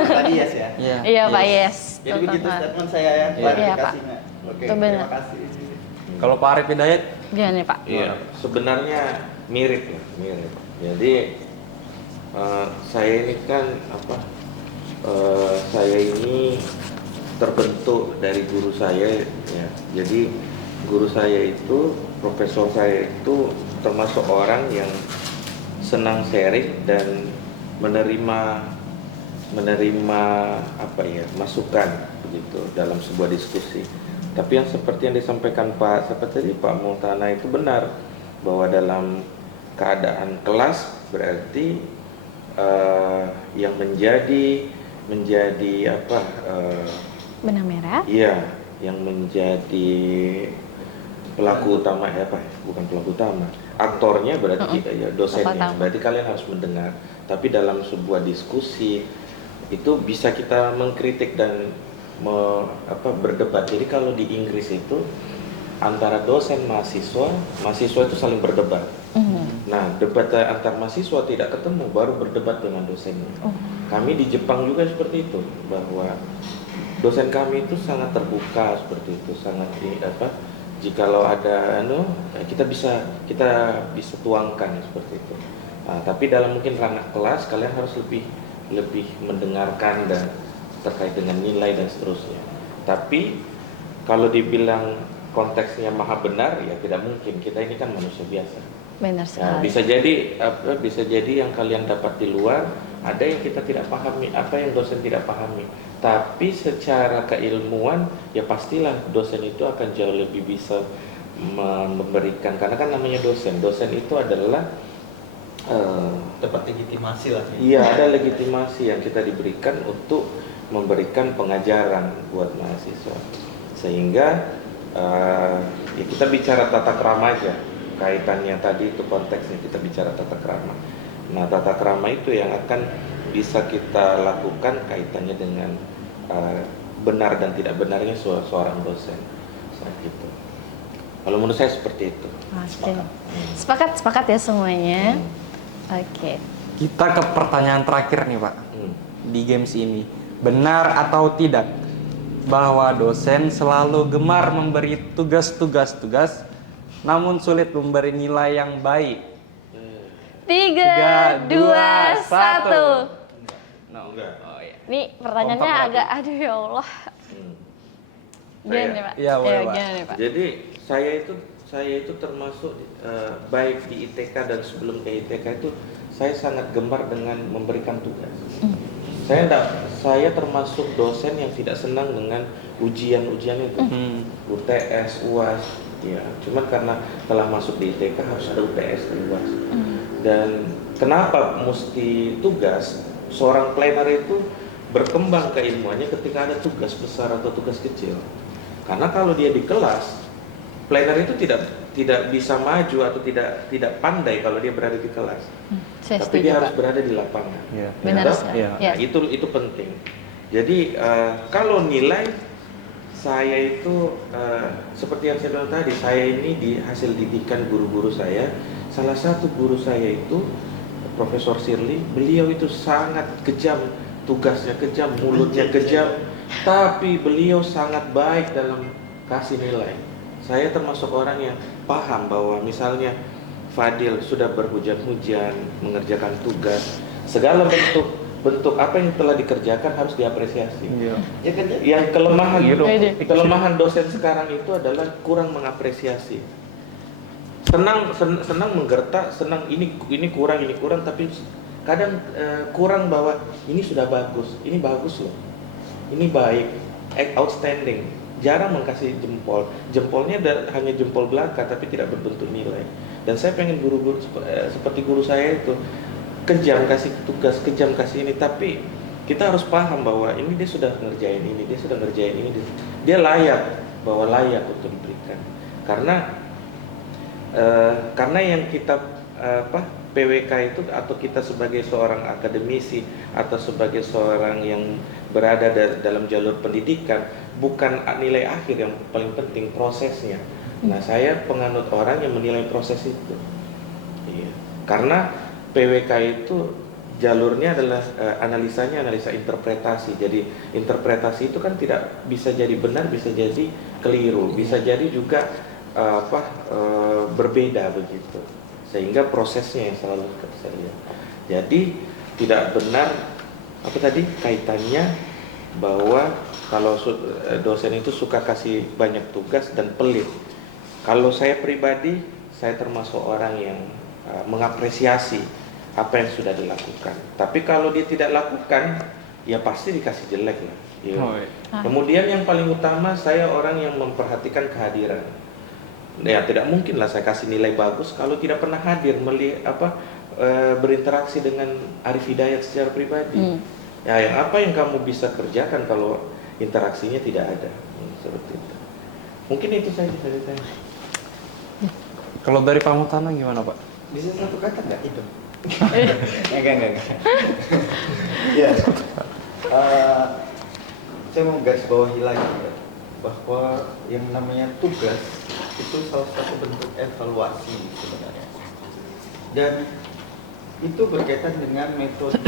tadi yes ya. Iya. Iya Pak, yes. Jadi begitu Tepat. statement saya ya, Iya. klarifikasinya. Oke, Itu benar. terima kasih. Kalau Pak Arif Hidayat, Gimana nih Pak? Iya, sebenarnya mirip ya, mirip. Jadi saya ini kan saya ini terbentuk dari guru saya ya. Jadi guru saya itu, profesor saya itu termasuk orang yang senang sharing dan menerima masukan begitu dalam sebuah diskusi. Tapi yang seperti yang disampaikan Pak Multana itu benar, bahwa dalam keadaan kelas berarti yang menjadi Benang merah. iya, yang menjadi pelaku utama bukan pelaku utama, aktornya berarti ya dosennya. Utama. Berarti kalian harus mendengar. Tapi dalam sebuah diskusi itu bisa kita mengkritik dan berdebat. Jadi kalau di Inggris itu antara dosen mahasiswa itu saling berdebat. Nah, debat antar mahasiswa tidak ketemu, baru berdebat dengan dosennya. Kami di Jepang juga seperti itu, bahwa dosen kami itu sangat terbuka seperti itu, sangat jikalau ada kita bisa tuangkan seperti itu. Nah, tapi dalam mungkin ranah kelas kalian harus lebih mendengarkan dan terkait dengan nilai dan seterusnya. Tapi kalau dibilang konteksnya maha benar, ya tidak mungkin. Kita ini kan manusia biasa. Benar Nah, sekali. bisa jadi yang kalian dapat di luar ada yang kita tidak pahami, apa yang dosen tidak pahami. Tapi secara keilmuan ya pastilah dosen itu akan jauh lebih bisa memberikan, karena kan namanya dosen. Dosen itu adalah Dapat legitimasi lah. iya, ada legitimasi yang kita diberikan untuk memberikan pengajaran buat mahasiswa. Sehingga ya kita bicara tata krama aja, kaitannya tadi itu konteksnya kita bicara tata krama. Nah, tata krama itu yang akan bisa kita lakukan kaitannya dengan benar dan tidak benarnya seorang dosen saat itu. Kalau menurut saya seperti itu. Sepakat ya semuanya. Oke. Kita ke pertanyaan terakhir nih Pak, Hmm. di games ini. Benar atau tidak bahwa dosen selalu gemar memberi tugas namun sulit memberi nilai yang baik? 3, 2, 1. No. Enggak. Oh iya. Ini pertanyaannya Kompak agak, aduh ya Allah. Hmm. Gimana nih Pak? Iya, boleh, Pak. Gimana nih Pak? Jadi saya itu termasuk baik di ITK dan sebelum ke ITK itu saya sangat gemar dengan memberikan tugas. Saya termasuk dosen yang tidak senang dengan ujian-ujian itu, UTS, UAS, ya. Cuma karena telah masuk di ITK harus ada UTS dan UAS. Dan kenapa mesti tugas? Seorang planner itu berkembang keilmuannya ketika ada tugas besar atau tugas kecil. Karena kalau dia di kelas, planner itu tidak bisa maju atau tidak pandai kalau dia berada di kelas. Saya Tapi setuju dia Pak. harus berada di lapangan. Iya. Benar Ya, sekali. Iya. Ya. Nah, itu penting. Jadi kalau nilai saya itu seperti yang saya bilang tadi, saya ini di hasil didikan guru-guru saya. Salah satu guru saya itu Profesor Shirley, beliau itu sangat kejam, tugasnya kejam, mulutnya kejam, tapi beliau sangat baik dalam kasih nilai. Saya termasuk orang yang paham bahwa misalnya Fadil sudah berhujan-hujan mengerjakan tugas, segala bentuk apa yang telah dikerjakan harus diapresiasi. Iya. Ya kan? Yang kelemahan Iya. dosen sekarang itu adalah kurang mengapresiasi. Senang menggertak, senang ini kurang, tapi kadang kurang bahwa ini sudah bagus, ini bagus loh, ini baik, outstanding. Jarang mengkasih jempolnya hanya jempol belaka tapi tidak berbentuk nilai. Dan saya pengen guru-guru seperti guru saya itu kejam kasih tugas, kejam kasih ini, tapi kita harus paham bahwa ini dia sudah ngerjain ini, dia layak, bahwa layak untuk diberikan. Karena yang kita PWK itu, atau kita sebagai seorang akademisi atau sebagai seorang yang berada dalam jalur pendidikan, bukan nilai akhir yang paling penting, prosesnya. Nah, saya penganut orang yang menilai proses itu. Iya. Karena PWK itu jalurnya adalah analisa interpretasi. Jadi interpretasi itu kan tidak bisa jadi benar, bisa jadi keliru, bisa jadi juga berbeda begitu, sehingga prosesnya yang selalu saya lihat. Jadi tidak benar kaitannya bahwa kalau dosen itu suka kasih banyak tugas dan pelit. Kalau saya pribadi, saya termasuk orang yang mengapresiasi apa yang sudah dilakukan. Tapi kalau dia tidak lakukan, ya pasti dikasih jelek lah. Ya. Oh, iya. Kemudian yang paling utama, saya orang yang memperhatikan kehadiran. Ya tidak mungkin lah saya kasih nilai bagus kalau tidak pernah hadir, berinteraksi dengan Arif Hidayat secara pribadi. Ya, apa yang kamu bisa kerjakan kalau interaksinya tidak ada? Seperti itu. Mungkin itu saja dari saya. Kalau dari Pak Mutana gimana Pak? Bisa satu kata nggak itu? Enggak. Ya, saya mau garis bawahi lagi ya, bahwa yang namanya tugas itu salah satu bentuk evaluasi sebenarnya. Dan itu berkaitan dengan metode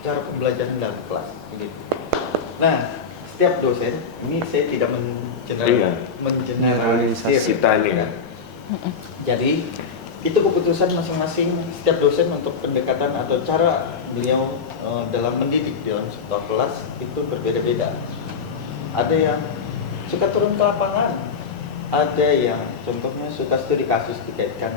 cara pembelajaran dalam kelas. Gitu. Nah, setiap dosen, ini saya tidak mengeneralisir. Tanya. Jadi itu keputusan masing-masing setiap dosen untuk pendekatan atau cara beliau dalam mendidik dalam sebuah kelas itu berbeda-beda. Ada yang suka turun ke lapangan, ada yang contohnya suka studi kasus dikaitkan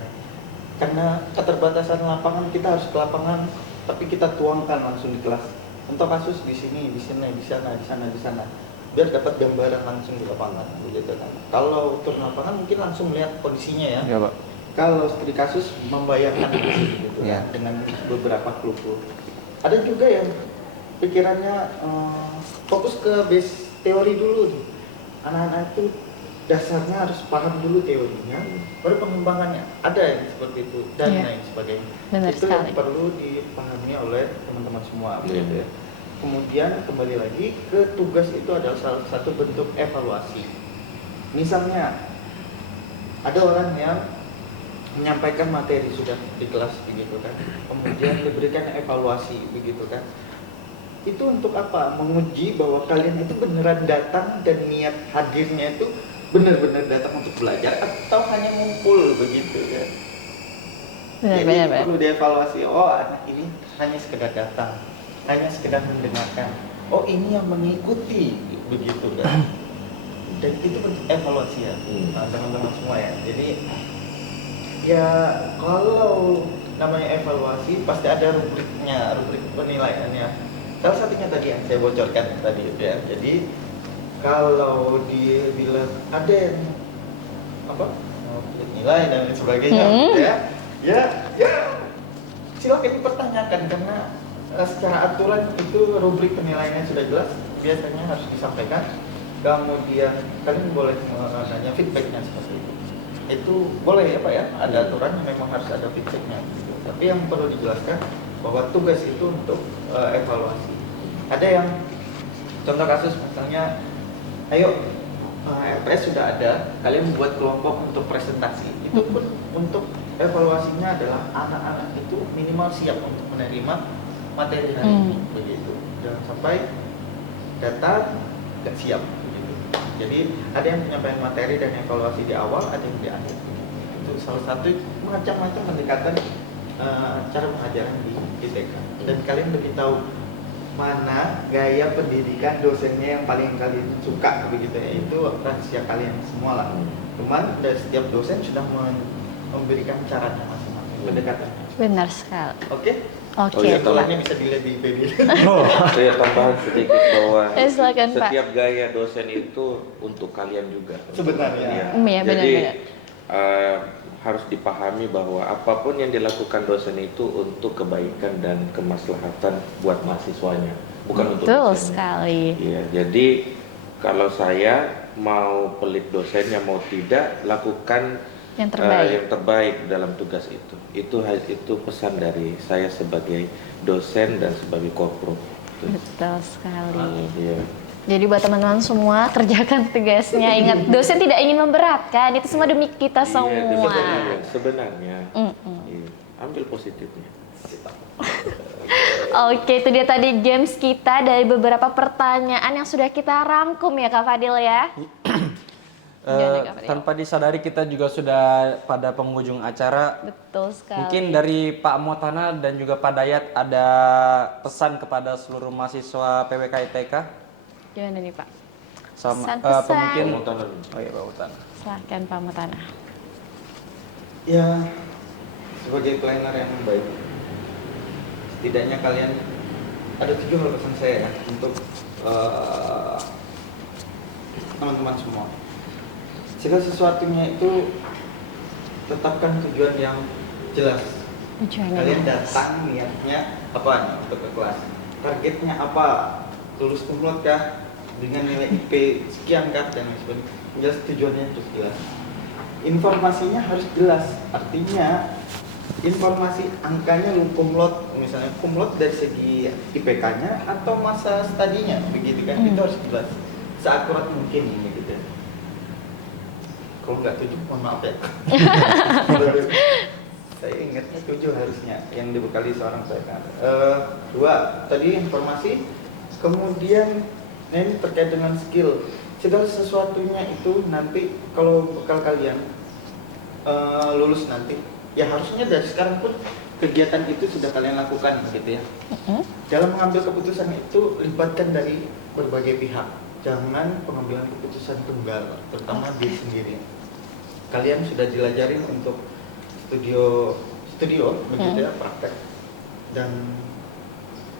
karena keterbatasan lapangan kita harus ke lapangan, tapi kita tuangkan langsung di kelas. Contoh kasus di sini, di sini, di sana, di sana, di sana, biar dapat gambaran langsung di lapangan, begitu kan. Kalau turun lapangan mungkin langsung melihat kondisinya ya. Ya, Pak. Kalau studi kasus membayangkan gitu Ya. kan, dengan beberapa clue. Ada juga yang pikirannya fokus ke base teori dulu nih. Anak-anak itu dasarnya harus paham dulu teorinya, baru pengembangannya. Ada yang seperti itu dan Iya. lain sebagainya. Benar Itu sekali. yang perlu dipahami oleh teman-teman semua, begitu ya. Kemudian kembali lagi ke tugas itu adalah salah satu bentuk evaluasi. Misalnya ada orang yang menyampaikan materi sudah di kelas begitu kan, kemudian diberikan evaluasi begitu kan. Itu untuk apa? Menguji bahwa kalian itu beneran datang dan niat hadirnya itu benar-benar datang untuk belajar atau hanya ngumpul begitu ya. Jadi perlu dievaluasi. Oh, anak ini hanya sekedar datang, hanya sekedar mendengarkan. Oh, ini yang mengikuti begitu kan. Dan itu bentuk evaluasi ya, teman-teman semua ya. Jadi ya kalau namanya evaluasi pasti ada rubriknya, rubrik penilaiannya. Salah satunya tadi yang saya bocorkan tadi itu ya. Jadi kalau dia bilang ada yang apa nilai dan lain sebagainya, ya silakan dipertanyakan karena secara aturan itu rubrik penilaiannya sudah jelas, biasanya harus disampaikan. Kemudian kalian boleh menanya feedbacknya seperti itu. Itu boleh ya Pak ya, ada aturan memang harus ada feedbacknya. Gitu. Tapi yang perlu dijelaskan bahwa tugas itu untuk evaluasi. Ada yang contoh kasus misalnya, ayo LPS sudah ada, kalian membuat kelompok untuk presentasi. Itu pun untuk evaluasinya adalah anak-anak itu minimal siap untuk menerima materi hari ini, begitu. Jangan sampai datang nggak siap. Begitu. Jadi ada yang menyampaikan materi dan evaluasi di awal, ada yang di akhir. Itu salah satu macam-macam pendekatan cara pengajaran di ITK. Dan kalian lebih tahu mana gaya pendidikan dosennya yang paling kalian suka begitu ya. Itu rahasia kalian semua lah. Cuman dari setiap dosen sudah memberikan caranya masing-masing, pendekatannya. Benar sekali. Oke? Oke. Oh, iya, Sekolahnya bisa dilihat di PB. Saya tambahan sedikit bahwa Silakan, Pak. setiap gaya dosen itu untuk kalian juga. Sebenarnya. Iya. Iya, Jadi benar-benar. harus dipahami bahwa apapun yang dilakukan dosen itu untuk kebaikan dan kemaslahatan buat mahasiswanya, bukan untuk Betul dosennya. sekali. Iya, jadi kalau saya mau pelit dosennya mau tidak, lakukan Yang terbaik. yang terbaik dalam tugas itu. Itu pesan dari saya sebagai dosen dan sebagai korpro. Betul sekali. Iya. Jadi buat teman-teman semua kerjakan tugasnya. Ingat, dosen tidak ingin memberatkan. Itu semua demi kita semua. Iya, sebenarnya. Mm-mm. Iya. Ambil positifnya. Oke, itu dia tadi games kita dari beberapa pertanyaan yang sudah kita rangkum ya Kak Fadil ya. Tanpa disadari kita juga sudah pada penghujung acara. Betul sekali. Mungkin dari Pak Motana dan juga Pak Dayat ada pesan kepada seluruh mahasiswa PWK ITK? Gimana nih Pak? Sama Pesan-pesan. mungkin Motana. oh iya Pak Motana. Silahkan Pak Motana. Ya, sebagai planner yang baik, setidaknya kalian ada 7 hal pesan saya ya untuk teman-teman semua. Segala sesuatunya itu tetapkan tujuan yang jelas. Tujuannya Kalian jelas. datang niatnya apa nih untuk ke kelas? Targetnya apa? Lulus kumlot kah? Dengan nilai IP sekian kah? Dan lain sebagainya. Jelas tujuannya harus jelas. Informasinya harus jelas. Artinya informasi angkanya lu kumlot, misalnya kumlot dari segi IPK-nya atau masa studinya, begitu kan? Itu harus jelas. Seakurat mungkin gitu. Kalau nggak 7, mohon maaf ya. Saya ingat 7 harusnya yang dibekali seorang saya. 2, tadi informasi. Kemudian ini terkait dengan skill. Segala sesuatunya itu nanti kalau bekal kalian lulus nanti, ya harusnya dari sekarang pun kegiatan itu sudah kalian lakukan gitu ya. Dalam mengambil keputusan itu libatkan dari berbagai pihak. Jangan pengambilan keputusan tunggal, terutama diri sendiri. Kalian sudah dilajarin untuk studio studio begitu ya, praktek, dan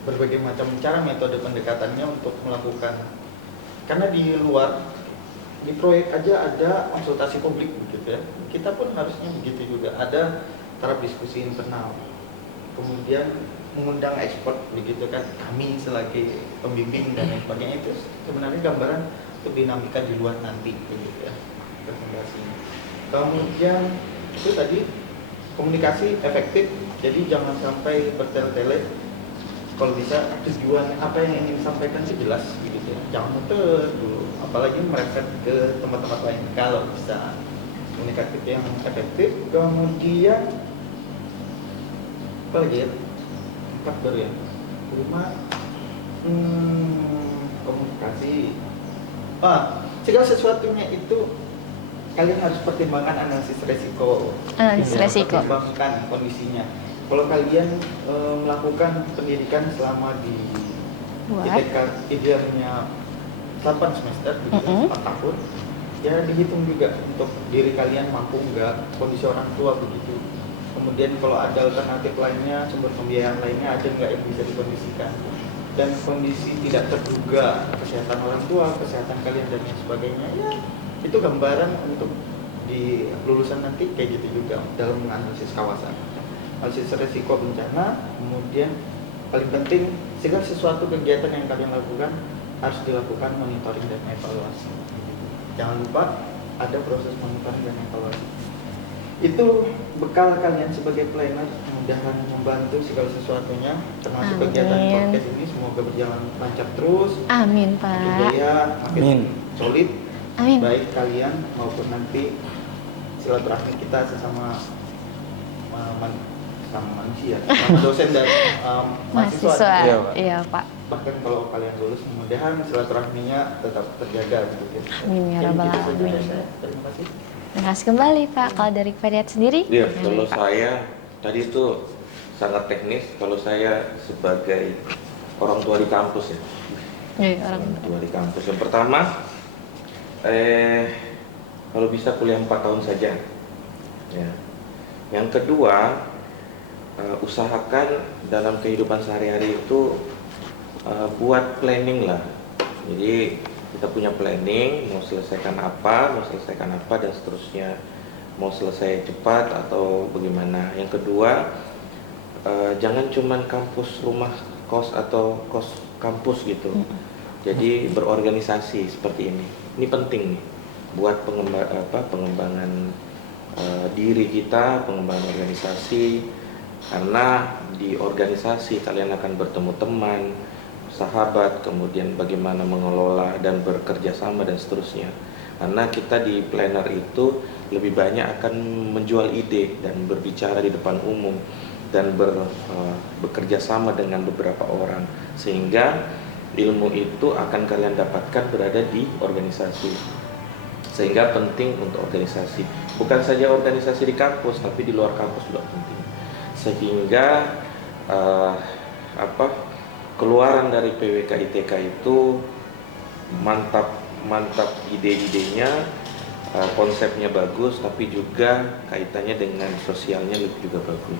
berbagai macam cara metode pendekatannya untuk melakukan, karena di luar di proyek aja ada konsultasi publik begitu ya, kita pun harusnya begitu juga, ada taraf diskusi internal, kemudian mengundang ekspert begitu kan, kami selagi pembimbing dan lain sebagainya. Itu sebenarnya gambaran untuk dinamika di luar nanti begitu ya, rekomendasinya. Kemudian itu tadi komunikasi efektif, jadi jangan sampai bertele-tele, kalau bisa tujuan apa yang ingin disampaikan itu jelas begitu ya, jangan muter dulu, apalagi meleset ke tempat-tempat lain kalau bisa. Komunikasi yang efektif, kemudian apa lagi ya, empat baru ya, rumah, komunikasi, segala sesuatunya itu kalian harus pertimbangkan analisis resiko. Analisis resiko. Pertimbangkan kondisinya. Kalau kalian melakukan pendidikan selama di ITK, idealnya 8 semester, 4 tahun, ya dihitung juga untuk diri kalian mampu nggak, kondisi orang tua begitu. Kemudian kalau ada alternatif lainnya, sumber pembiayaan lainnya ada nggak yang bisa dikondisikan. Dan kondisi tidak terduga, kesehatan orang tua, kesehatan kalian dan lain sebagainya, ya itu gambaran untuk di lulusan nanti kayak gitu juga dalam menganalisis kawasan. Analisis risiko bencana, kemudian paling penting segala sesuatu kegiatan yang kalian lakukan harus dilakukan monitoring dan evaluasi. Jangan lupa ada proses monitoring dan evaluasi. Itu bekal kalian sebagai planner, mudah-mudahan membantu segala sesuatunya, termasuk kegiatan podcast ini. Semoga berjalan lancar terus. Amin, Pak. Budaya makin solid, Amin. baik kalian maupun nanti silaturahmi kita sesama manusia, sama dosen dan mahasiswa. Iya, Pak. Bahkan kalau kalian lulus, mudah-mudahan silaturahminya tetap terjaga begitu. Amin ya rabbal alamin. Terima kasih. Terima kasih kembali, Pak. Kalau dari Pak sendiri? Iya, kalau saya tadi itu sangat teknis. Kalau saya sebagai orang tua di kampus ya. Iya, orang tua di kampus. Yang pertama, kalau bisa kuliah 4 tahun saja. Ya. Yang kedua, usahakan dalam kehidupan sehari-hari itu buat planning lah. Jadi kita punya planning, mau selesaikan apa dan seterusnya, mau selesai cepat atau bagaimana. Yang kedua, jangan cuman kampus rumah kos atau kos kampus gitu. Jadi berorganisasi seperti ini. Ini penting nih buat pengembangan diri kita, pengembangan organisasi. Karena di organisasi kalian akan bertemu teman, sahabat, kemudian bagaimana mengelola dan bekerja sama dan seterusnya. Karena kita di planner itu lebih banyak akan menjual ide dan berbicara di depan umum dan bekerja sama dengan beberapa orang, sehingga ilmu itu akan kalian dapatkan berada di organisasi. Sehingga penting untuk organisasi, bukan saja organisasi di kampus tapi di luar kampus juga penting. Sehingga keluaran dari PWK ITK itu mantap ide-idenya, konsepnya bagus, tapi juga kaitannya dengan sosialnya juga bagus.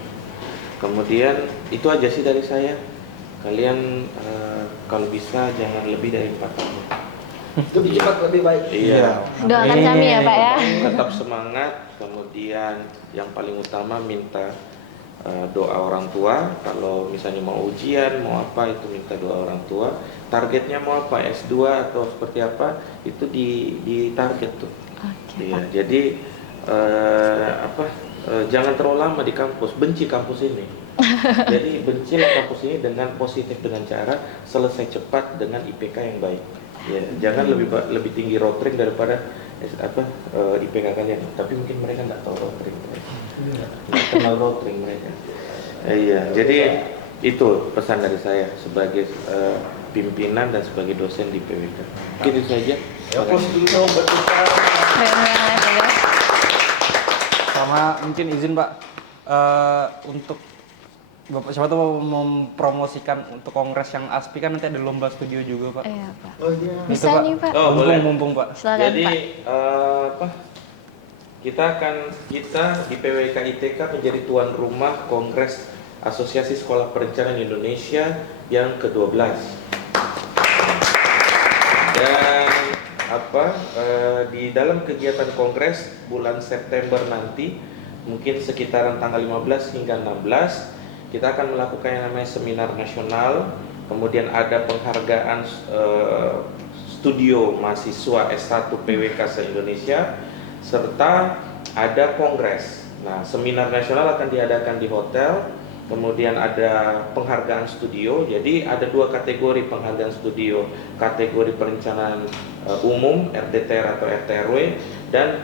Kemudian itu aja sih dari saya. Kalian kalau bisa jangan lebih dari 4 tahun. Lebih cepat lebih baik. Iya. Doakan kami ya, Pak ya. Tetap semangat. Kemudian yang paling utama minta doa orang tua. Kalau misalnya mau ujian, mau apa, itu minta doa orang tua. Targetnya mau apa, S2 atau seperti apa, itu di target tuh. Oke, Iya, Pak. jadi jangan terlalu lama di kampus, benci kampus ini. Jadi bencilah kampus ini dengan positif, dengan cara selesai cepat dengan IPK yang baik. Ya, jangan lebih tinggi rotring daripada IPK kalian. Tapi mungkin mereka nggak tahu rotring. Nggak kenal rotring mereka. Iya, jadi itu pesan dari saya sebagai pimpinan dan sebagai dosen di PWK. Mungkin itu saja. Ya, pos dulu dong, bertukar. Keren banget ya, guys. Sama mungkin izin Pak, untuk Bapak siapa tuh mau mempromosikan untuk kongres yang ASPI, kan nanti ada lomba studio juga Pak. Iya, Pak. Oh iya. Bisa Pak. nih, Pak. Oh, boleh. Mumpung Pak. Silakan, Jadi Pak. kita di PWK ITK menjadi tuan rumah Kongres Asosiasi Sekolah Perencanaan Indonesia yang ke-12. Dan di dalam kegiatan kongres bulan September nanti, mungkin sekitaran tanggal 15 hingga 16, kita akan melakukan yang namanya seminar nasional, kemudian ada penghargaan studio mahasiswa S1 PWK se-Indonesia, serta ada kongres. Nah, seminar nasional akan diadakan di hotel, kemudian ada penghargaan studio. Jadi ada 2 kategori penghargaan studio, kategori perencanaan umum RTTR atau RTRW, dan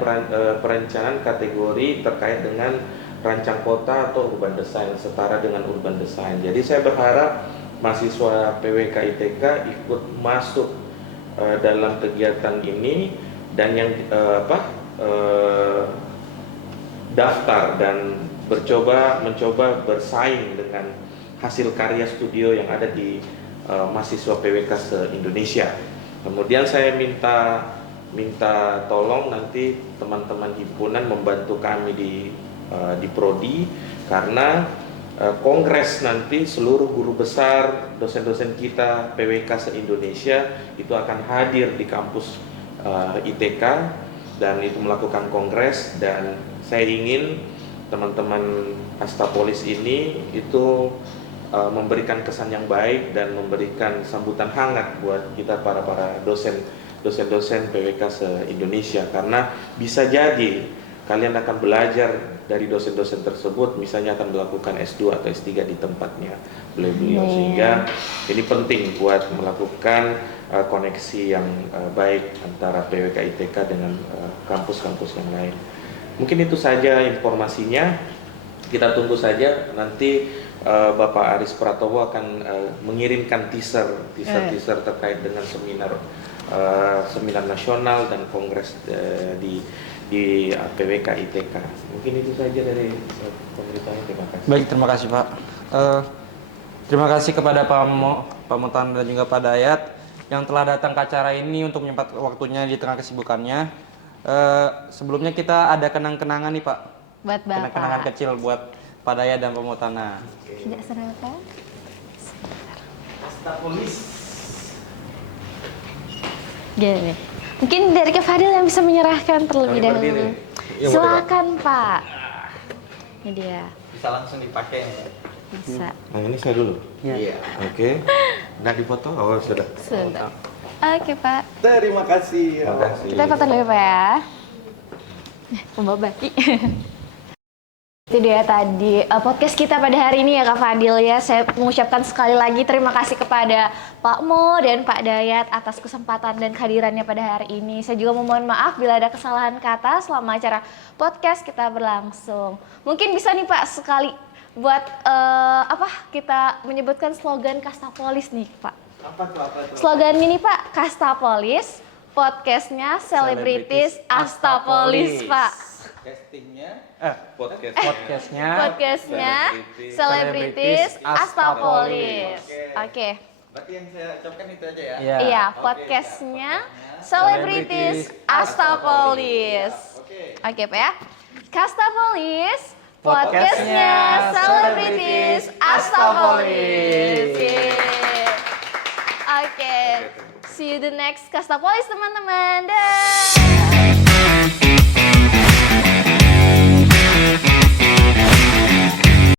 perencanaan kategori terkait dengan rancang kota atau urban design, setara dengan urban design. Jadi saya berharap mahasiswa PWK ITK ikut masuk dalam kegiatan ini, dan yang daftar dan mencoba bersaing dengan hasil karya studio yang ada di mahasiswa PWK se-Indonesia. Kemudian saya minta tolong nanti teman-teman himpunan membantu kami di prodi, karena kongres nanti seluruh guru besar, dosen-dosen kita PWK se-Indonesia itu akan hadir di kampus ITK dan itu melakukan kongres, dan saya ingin teman-teman Astapolis ini itu memberikan kesan yang baik dan memberikan sambutan hangat buat kita para dosen-dosen PWK se-Indonesia, karena bisa jadi kalian akan belajar dari dosen-dosen tersebut, misalnya akan melakukan S2 atau S3 di tempatnya beliau-beliau, sehingga ini penting buat melakukan koneksi yang baik antara PWK ITK dengan kampus-kampus yang lain. Mungkin itu saja informasinya. Kita tunggu saja nanti Bapak Aris Pratowo akan mengirimkan teaser terkait dengan seminar nasional dan kongres di PWK ITK. Mungkin itu saja dari pemberitahuan. Terima kasih. Baik, terima kasih Pak. Terima kasih kepada Pak Mutan dan juga Pak Dayat yang telah datang ke acara ini untuk menyempatkan waktunya di tengah kesibukannya. Sebelumnya kita ada kenang-kenangan nih Pak. Buat Bapak. Kenang-kenangan kecil buat Pak Dayat dan Pak Mutana. Tidak seberapa. Astapolis. Gini. Mungkin dari Kak Fadil yang bisa menyerahkan terlebih Kami dahulu. berdiri. Iya, Silakan Pak. Ini dia. Bisa langsung dipakai ya? Bisa. Nah, ini saya dulu. Iya. Oke. Nggak dipoto? Oh, sudah. Sudah. Oke Pak. Terima kasih. Terima kasih. Kita foto dulu ya Pak ya. Membawa baki. Itu dia tadi podcast kita pada hari ini ya Kak Fadil ya. Saya mengucapkan sekali lagi terima kasih kepada Pak Mo dan Pak Dayat atas kesempatan dan kehadirannya pada hari ini. Saya juga memohon maaf bila ada kesalahan kata selama acara podcast kita berlangsung. Mungkin bisa nih Pak sekali buat kita menyebutkan slogan Kastapolis nih Pak. Apa tuh? Slogannya nih Pak, Kastapolis, podcastnya Selebritis Astapolis Pak. Castingnya Podcastnya Selebritis Astapolis. Oke. berarti yang saya ucapkan itu aja ya. Iya. Iya, podcastnya Selebritis Astapolis. Oke Pak ya. Kastapolis, podcastnya Selebritis Astapolis. Oke. See you the next Kastapolis teman-teman. Dah.